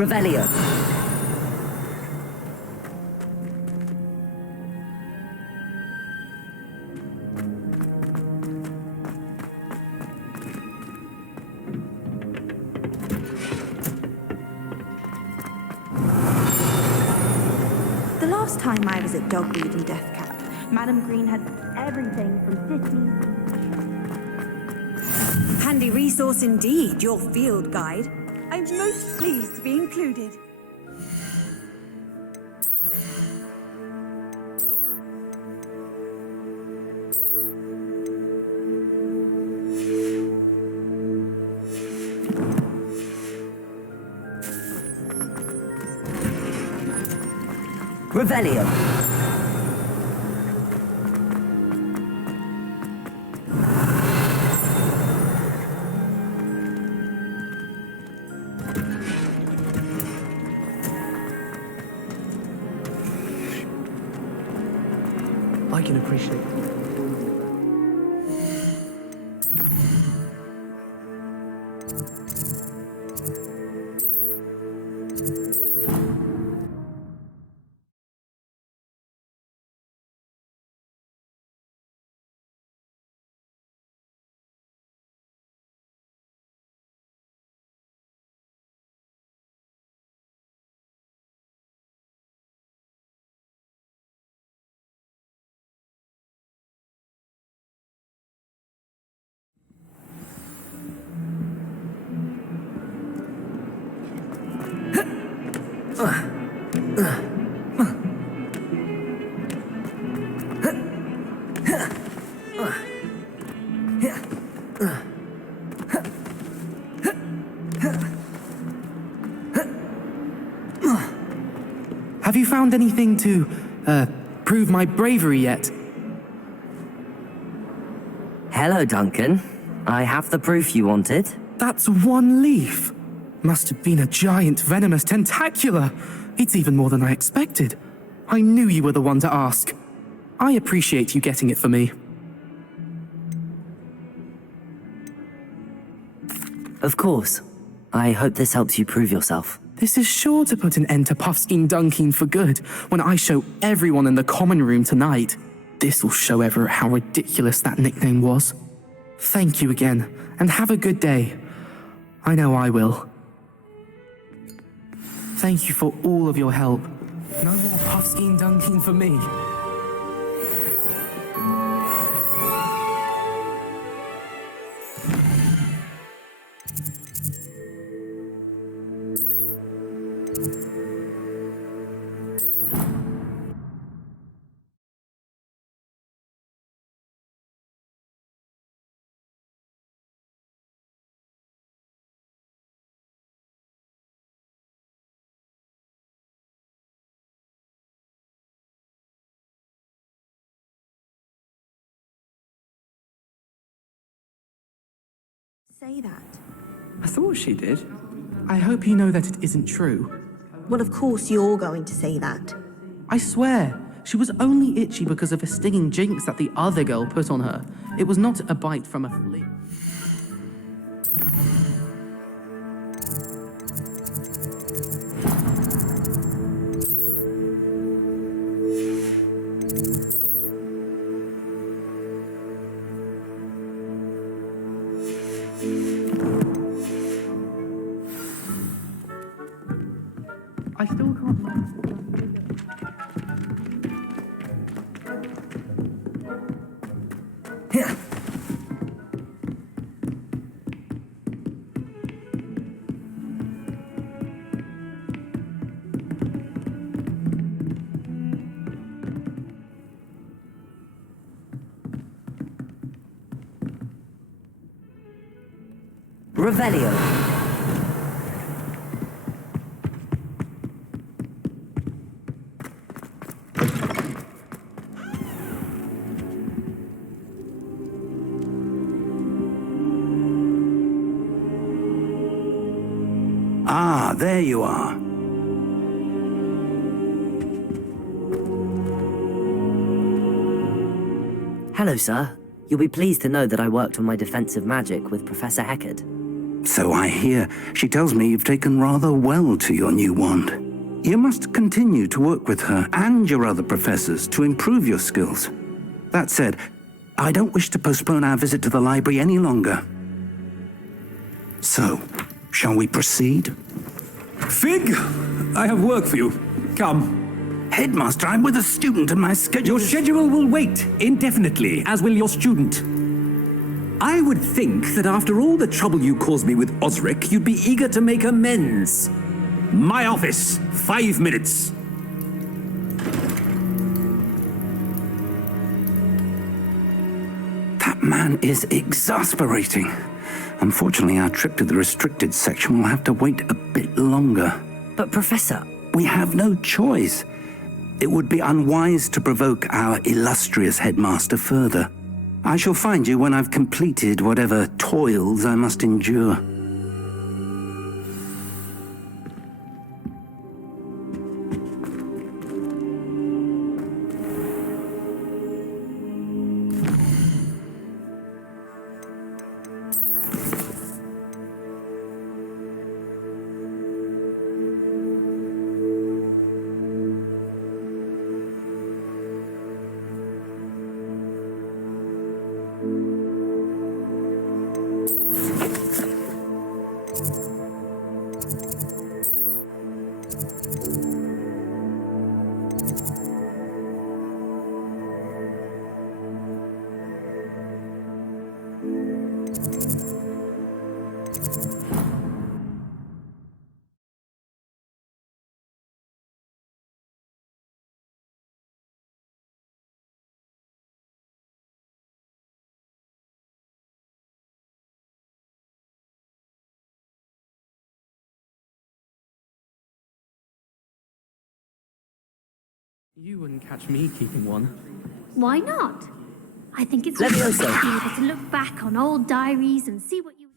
Revelio. The last time I was at Dogweed and Death Camp, Madam Green had everything from cities. Handy resource indeed, your field guide. I'm most pleased to be included. Revelio. I can appreciate it. Have you found anything to, prove my bravery yet? Hello, Duncan. I have the proof you wanted. That's one leaf. Must have been a giant venomous tentacula. It's even more than I expected. I knew you were the one to ask. I appreciate you getting it for me. Of course. I hope this helps you prove yourself. This is sure to put an end to Puffskein Dunkin for good when I show everyone in the common room tonight. This'll show Everett how ridiculous that nickname was. Thank you again, and have a good day. I know I will. Thank you for all of your help. No more Puffskein Dunkin for me. say that. I thought she did. I hope you know that it isn't true. Well, of course you're going to say that. I swear, she was only itchy because of a stinging jinx that the other girl put on her. It was not a bite from a flea. I still can't find. Revelio. Ah, there you are. Hello, sir. You'll be pleased to know that I worked on my defensive magic with Professor Heckard. So I hear. She tells me you've taken rather well to your new wand. You must continue to work with her and your other professors to improve your skills. That said, I don't wish to postpone our visit to the library any longer. So, shall we proceed? Fig, I have work for you. Come. Headmaster, I'm with a student and my schedule Your schedule will wait indefinitely, as will your student. I would think that after all the trouble you caused me with Osric, you'd be eager to make amends. My office, 5 minutes. That man is exasperating. Unfortunately, our trip to the restricted section will have to wait a bit longer. But, Professor... We have no choice. It would be unwise to provoke our illustrious headmaster further. I shall find you when I've completed whatever toils I must endure. You wouldn't catch me keeping one. Why not? I think it's Levioso. to be able to look back on old diaries and see what you...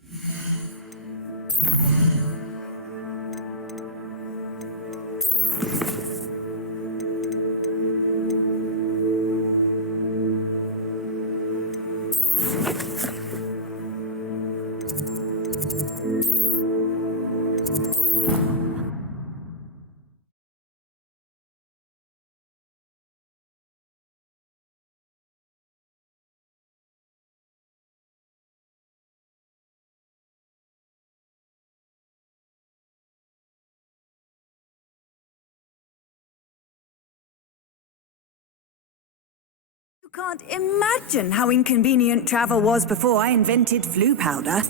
You can't imagine how inconvenient travel was before I invented flu powder.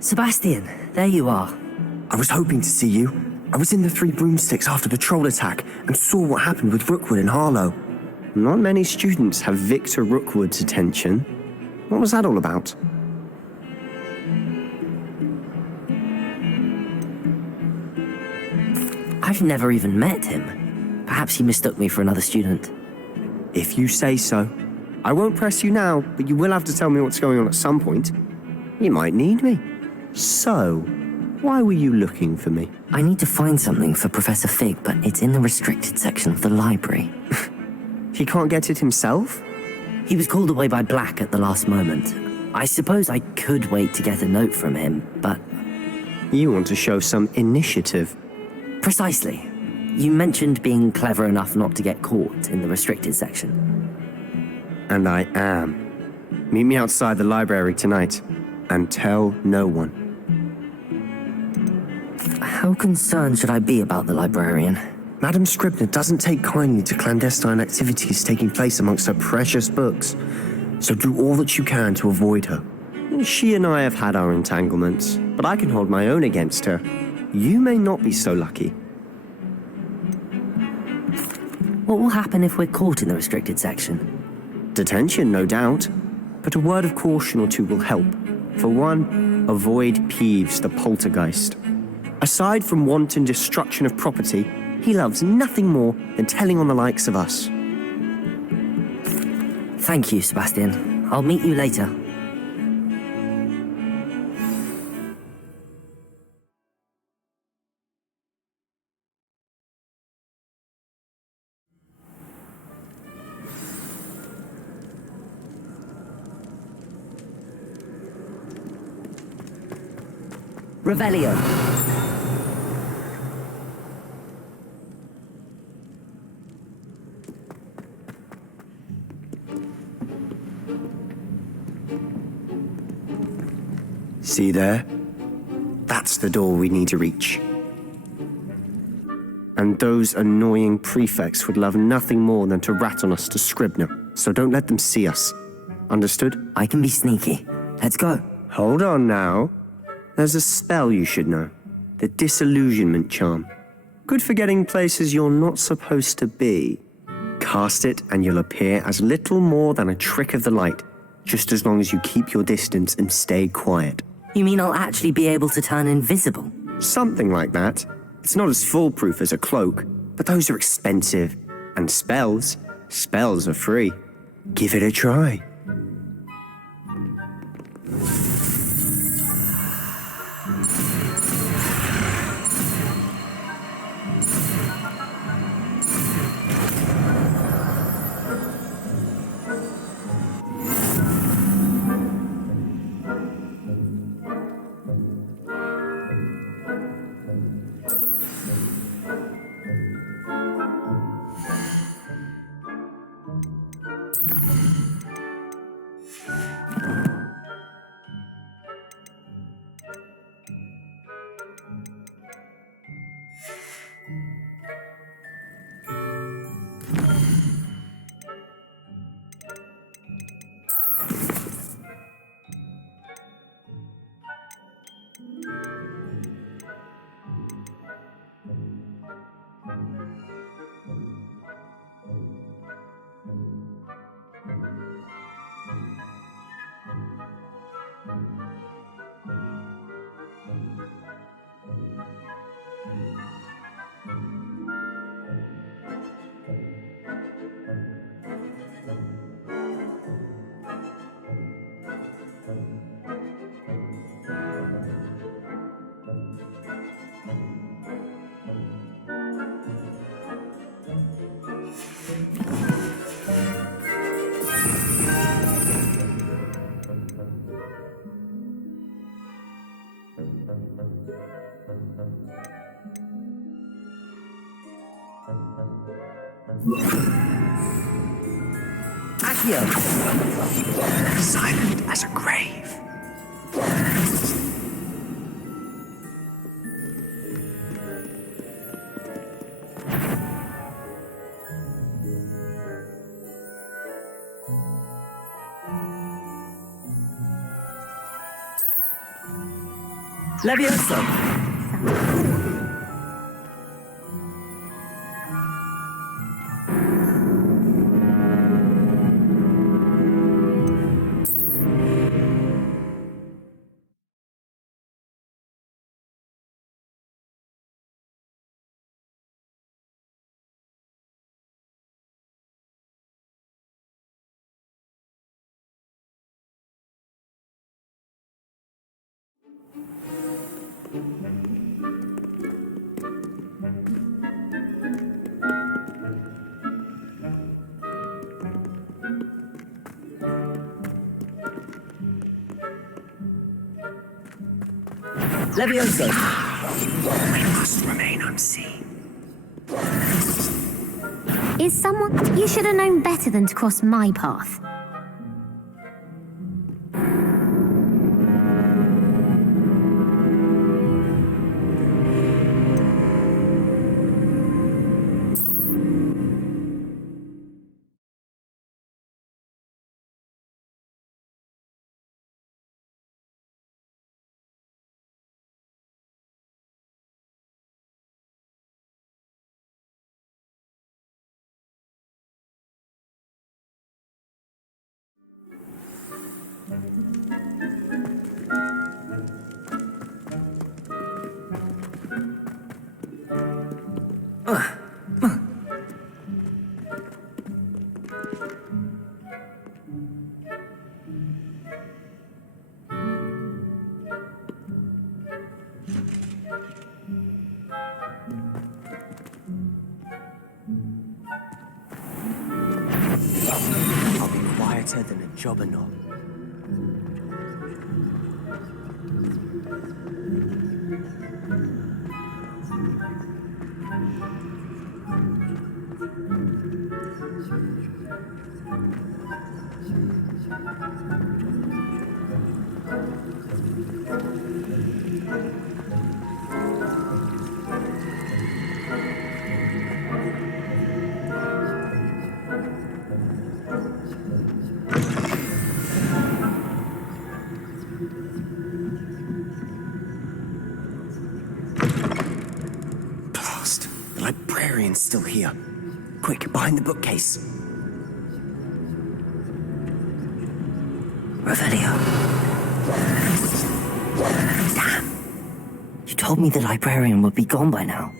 Sebastian, there you are. I was hoping to see you. I was in the Three Broomsticks after the troll attack and saw what happened with Rookwood and Harlow. Not many students have Victor Rookwood's attention. What was that all about? I've never even met him. Perhaps he mistook me for another student. If you say so. I won't press you now, but you will have to tell me what's going on at some point. You might need me. So, why were you looking for me? I need to find something for Professor Fig, but it's in the restricted section of the library. He can't get it himself? He was called away by Black at the last moment. I suppose I could wait to get a note from him, but... You want to show some initiative. Precisely. You mentioned being clever enough not to get caught in the restricted section. And I am. Meet me outside the library tonight, and tell no one. How concerned should I be about the librarian? Madam Scribner doesn't take kindly to clandestine activities taking place amongst her precious books, so do all that you can to avoid her. She and I have had our entanglements, but I can hold my own against her. You may not be so lucky. What will happen if we're caught in the restricted section? Detention, no doubt, but a word of caution or two will help. For one, avoid Peeves, the poltergeist. Aside from wanton destruction of property, he loves nothing more than telling on the likes of us. Thank you, Sebastian. I'll meet you later. Revelio. See there? That's the door we need to reach. And those annoying prefects would love nothing more than to rat on us to Scribner, so don't let them see us. Understood? I can be sneaky. Let's go. Hold on now. There's a spell you should know. The Disillusionment Charm. Good for getting places you're not supposed to be. Cast it and you'll appear as little more than a trick of the light, just as long as you keep your distance and stay quiet. You mean I'll actually be able to turn invisible? Something like that. It's not as foolproof as a cloak, but those are expensive. And spells are free. Give it a try. Accio! Silent as a grave. Levioso! Levioso! We must remain unseen. Is someone... You should have known better than to cross my path. I'll be quieter than a jobberknoll. Blast! The librarian's still here. Quick, behind the bookcase. Revelio. Damn. You told me the librarian would be gone by now.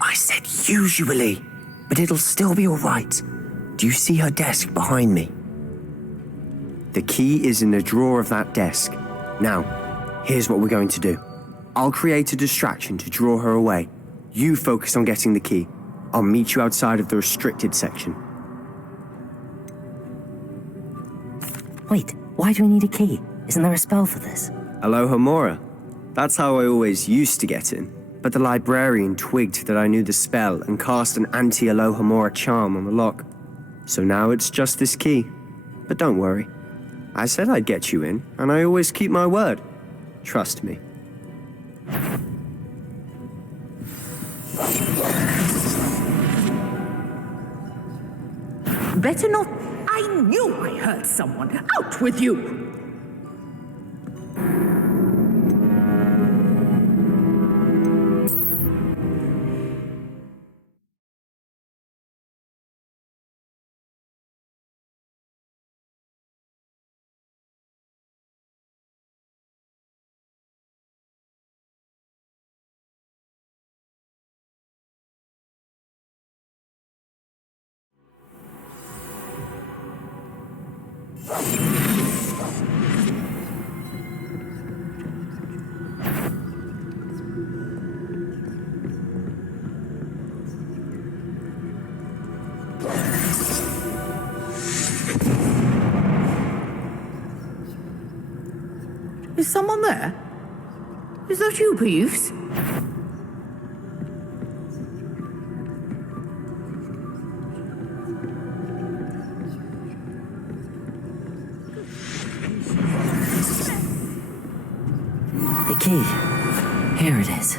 I said usually, but it'll still be all right. Do you see her desk behind me? The key is in the drawer of that desk. Now, here's what we're going to do. I'll create a distraction to draw her away. You focus on getting the key. I'll meet you outside of the restricted section. Wait, why do we need a key? Isn't there a spell for this? Alohomora. That's how I always used to get in. But the librarian twigged that I knew the spell and cast an anti-Alohomora charm on the lock. So now it's just this key. But don't worry. I said I'd get you in, and I always keep my word. Trust me. Better not. I knew I heard someone. Out with you! Is someone there? Is that you, Peeves? The key. Here it is.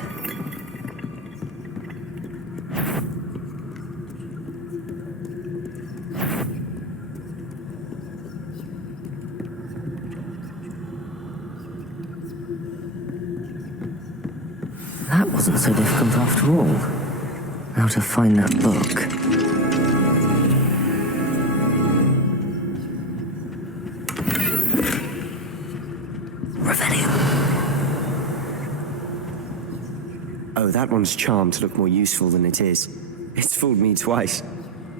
That wasn't so difficult after all. Now to find that book. Oh, that one's charmed to look more useful than it is. It's fooled me twice.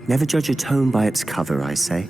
Never judge a tome by its cover, I say.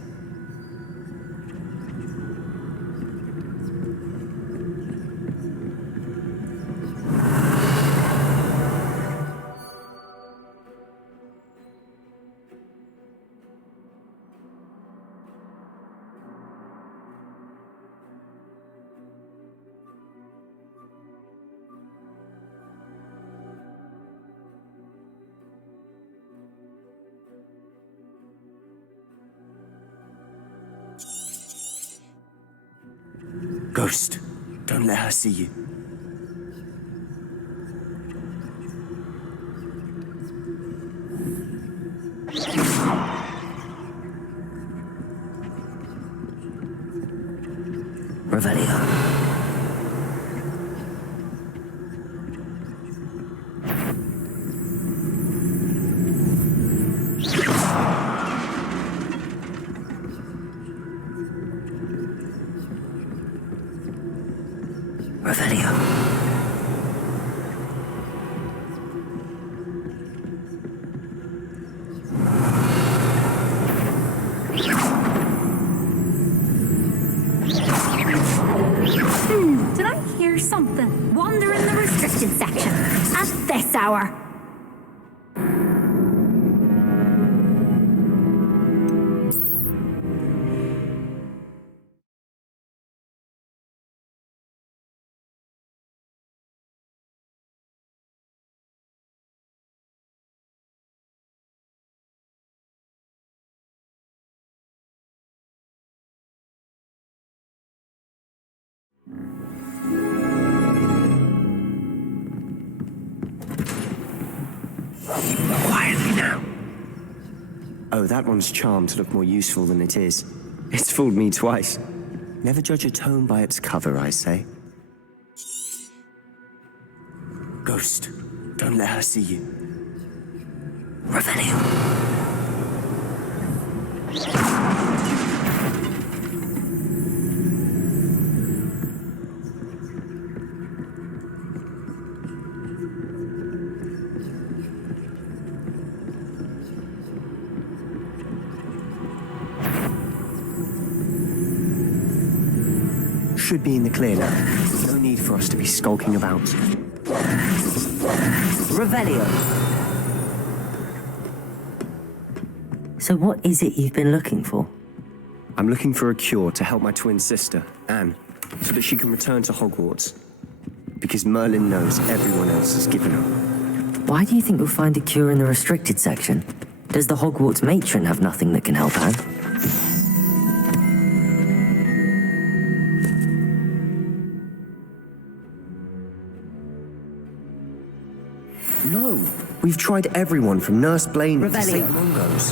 Ghost, don't let her see you. Revelio. Revelio. Did I hear something? Wander in the restricted section at this hour. Quietly now. Oh, that one's charmed to look more useful than it is. It's fooled me twice. Never judge a tome by its cover, I say. Ghost, don't let her see you. Revelio. Should be in the clear now. No need for us to be skulking about. Revelio. So what is it you've been looking for? I'm looking for a cure to help my twin sister, Anne, so that she can return to Hogwarts. Because Merlin knows everyone else has given up. Why do you think you'll find a cure in the restricted section? Does the Hogwarts matron have nothing that can help Anne? No, we've tried everyone from Nurse Blaine to St. Mungo's.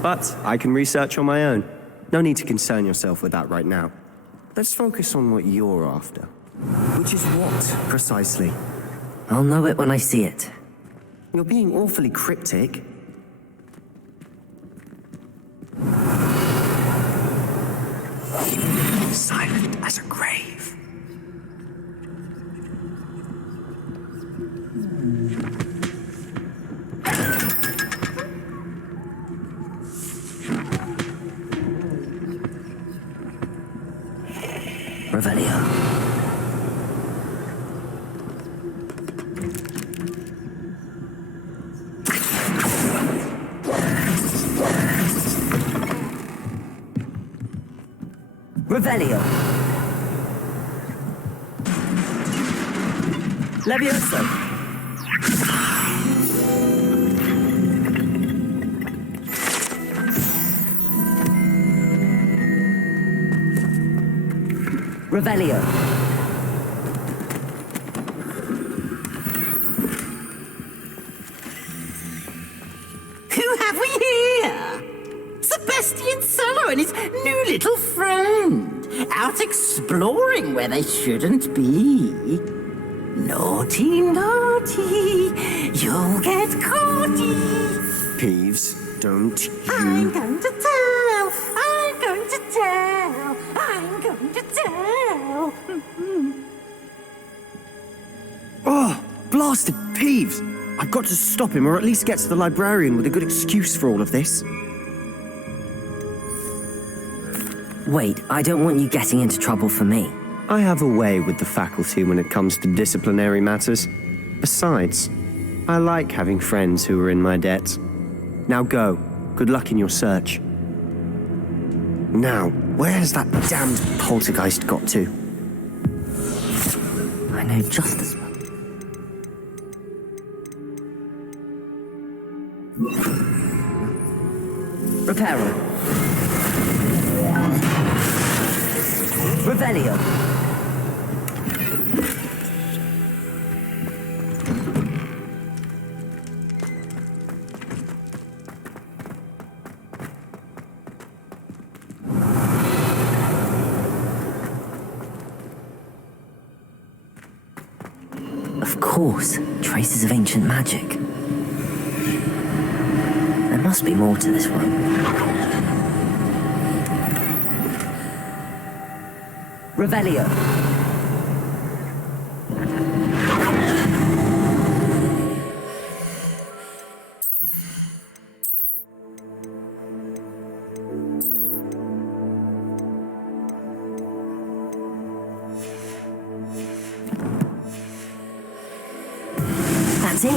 But I can research on my own. No need to concern yourself with that right now. Let's focus on what you're after. Which is what, precisely? I'll know it when I see it. You're being awfully cryptic. Silent as a grave. Revelio. Revelio. Levioso. Revelio. Who have we here? Sebastian Solo and his new little friend, out exploring where they shouldn't be. Naughty, naughty, you'll get caughty. Peeves, don't you... I'm going to tell, I'm going to tell, I'm going to tell. Oh, blasted Peeves! I've got to stop him, or at least get to the librarian with a good excuse for all of this. Wait, I don't want you getting into trouble for me. I have a way with the faculty when it comes to disciplinary matters. Besides, I like having friends who are in my debt. Now go. Good luck in your search. Now, where has that damned poltergeist got to? I know just this one. Reparo. Revelio. Of course, traces of ancient magic. There must be more to this one. Revelio. That's it.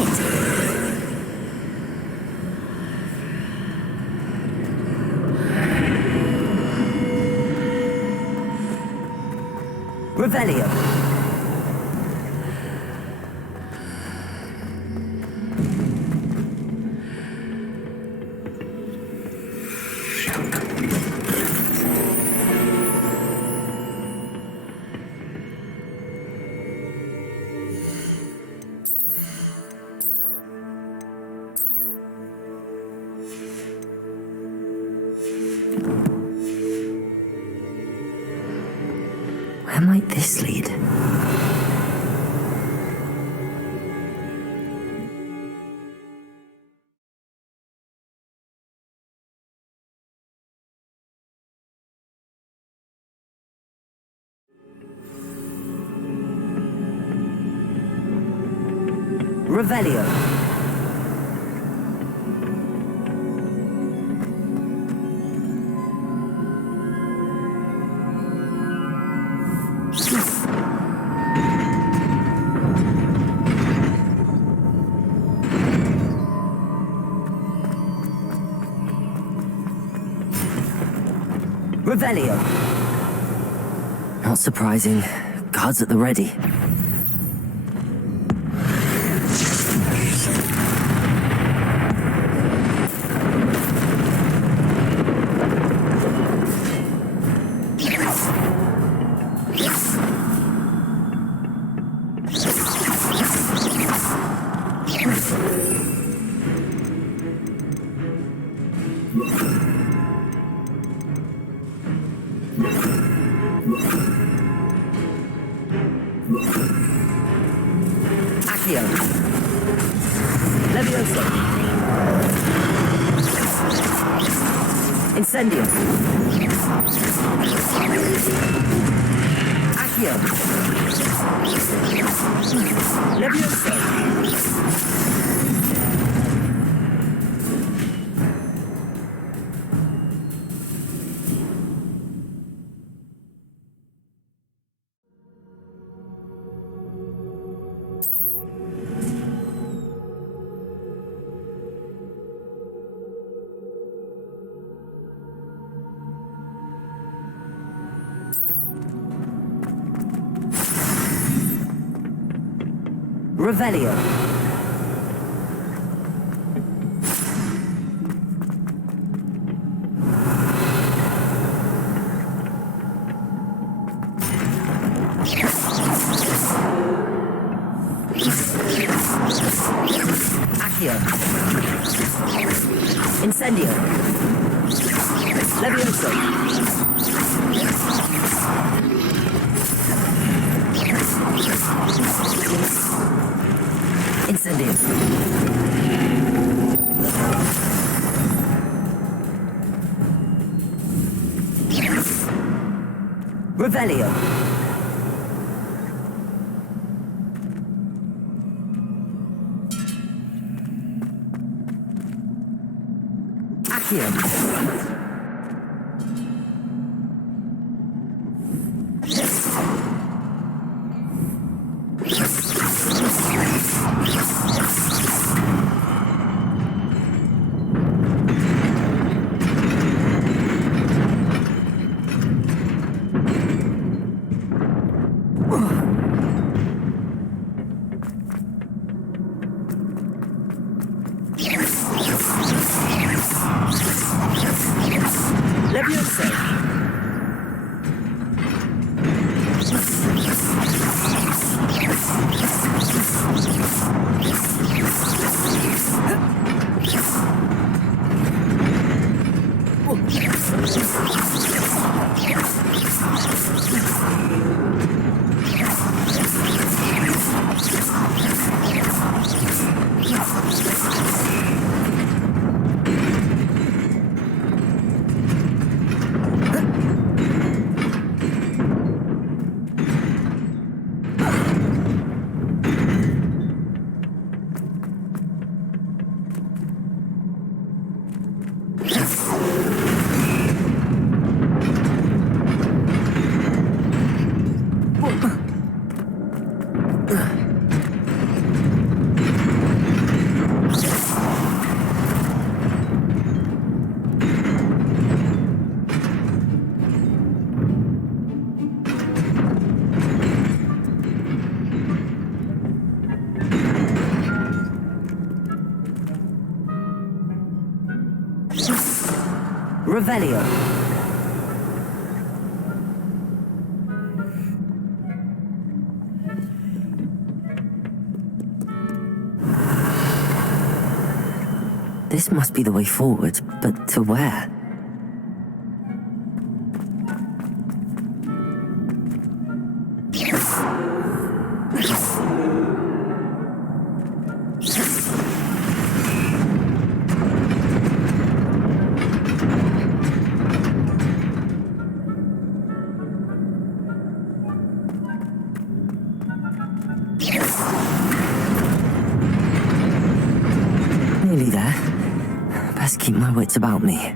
Revelio. Where might this lead? Revelio. Revelio. Not surprising. Guards at the ready. Accio. Levioso. Incendio. Accio. Levioso. Revelio. Accio. Incendio. Levioso. Incendio. Revelio. Accio. Revelio. This must be the way forward, but to where? Nearly there. Best keep my wits about me.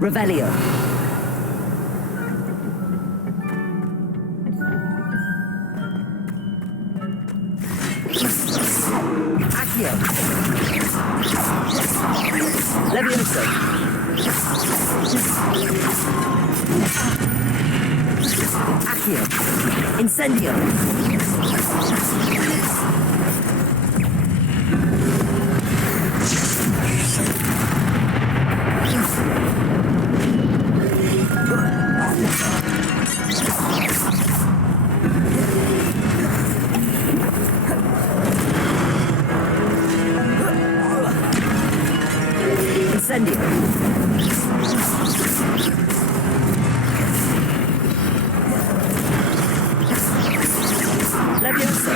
Revelio. Accio. Levioso. Accio. Incendio. Incendio. Levioso.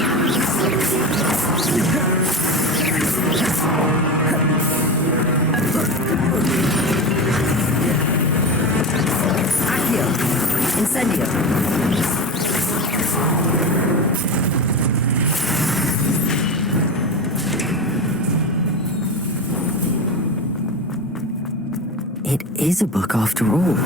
Accio. Incendio. It is a book after all.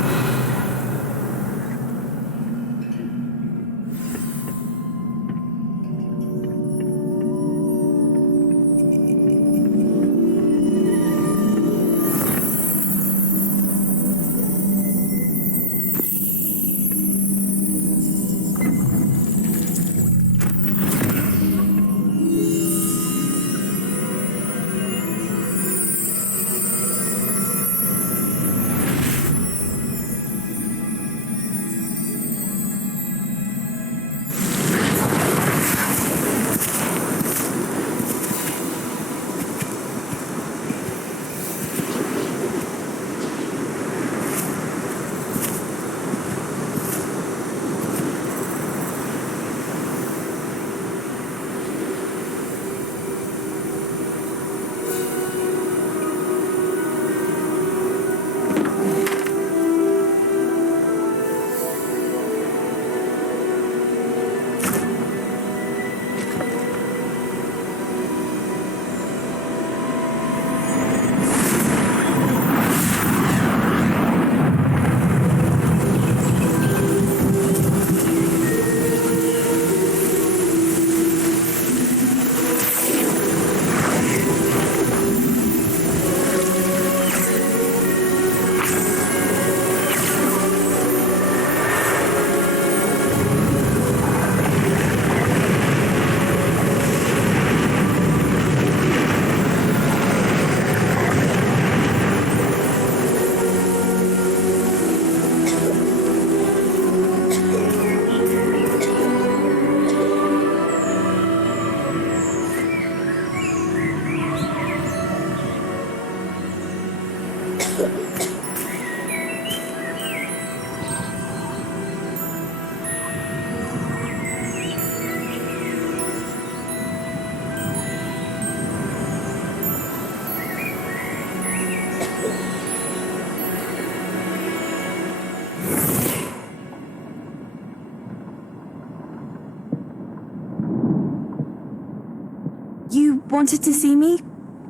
You wanted to see me?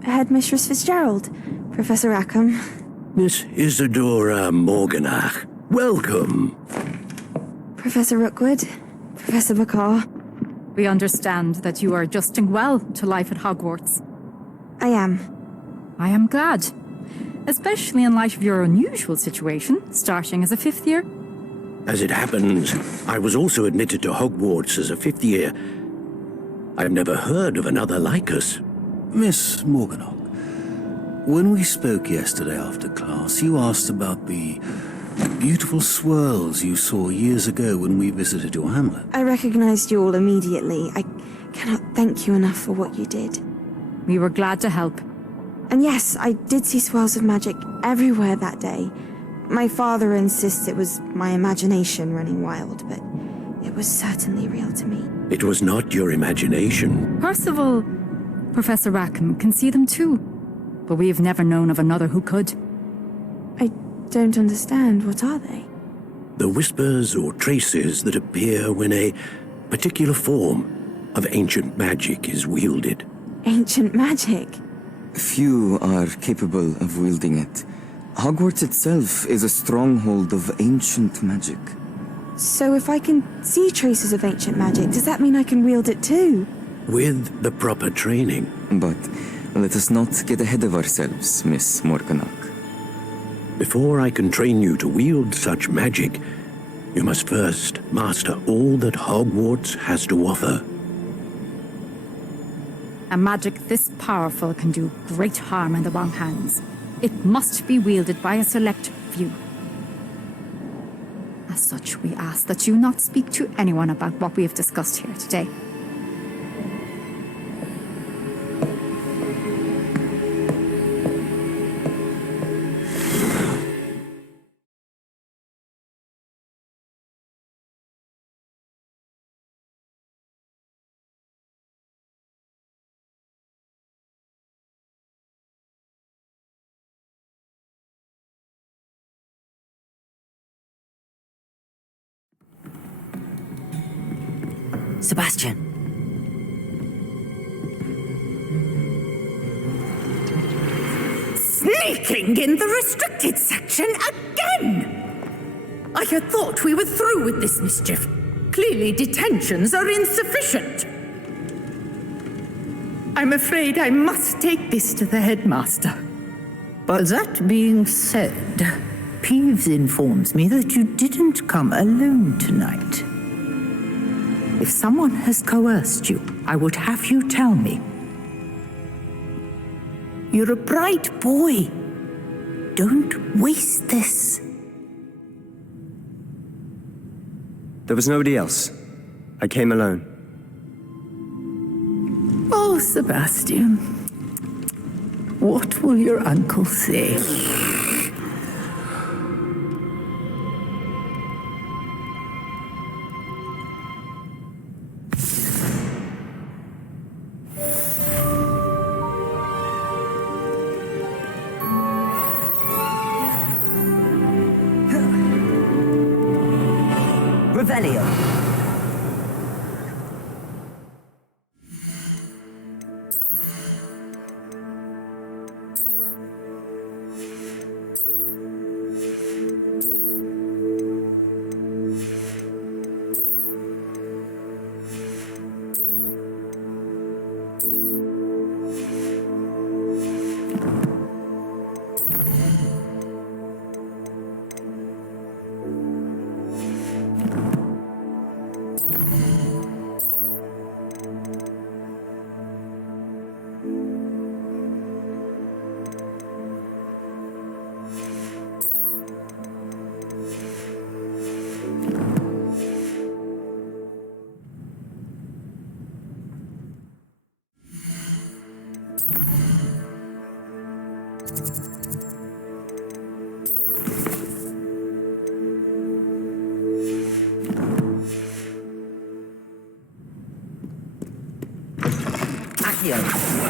Headmistress Fitzgerald? Professor Rackham? Miss Isadora Morganach. Welcome. Professor Rookwood, Professor McCaw. We understand that you are adjusting well to life at Hogwarts. I am. I am glad. Especially in light of your unusual situation, starting as a 5th year. As it happens, I was also admitted to Hogwarts as a 5th year. I've never heard of another like us. Miss Morganach, when we spoke yesterday after class, you asked about the beautiful swirls you saw years ago when we visited your hamlet. I recognized you all immediately. I cannot thank you enough for what you did. We were glad to help. And yes, I did see swirls of magic everywhere that day. My father insists it was my imagination running wild, but it was certainly real to me. It was not your imagination. Percival, Professor Rackham can see them too, but we have never known of another who could. I don't understand. What are they? The whispers or traces that appear when a particular form of ancient magic is wielded. Ancient magic? Few are capable of wielding it. Hogwarts itself is a stronghold of ancient magic. So if I can see traces of ancient magic, does that mean I can wield it too? With the proper training. But let us not get ahead of ourselves, Miss Morganach. Before I can train you to wield such magic, you must first master all that Hogwarts has to offer. A magic this powerful can do great harm in the wrong hands. It must be wielded by a select few. As such, we ask that you not speak to anyone about what we have discussed here today. Sebastian. Sneaking in the restricted section again! I had thought we were through with this mischief. Clearly detentions are insufficient. I'm afraid I must take this to the headmaster. But that being said, Peeves informs me that you didn't come alone tonight. If someone has coerced you, I would have you tell me. You're a bright boy. Don't waste this. There was nobody else. I came alone. Oh, Sebastian. What will your uncle say? Revelio.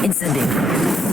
Incendio.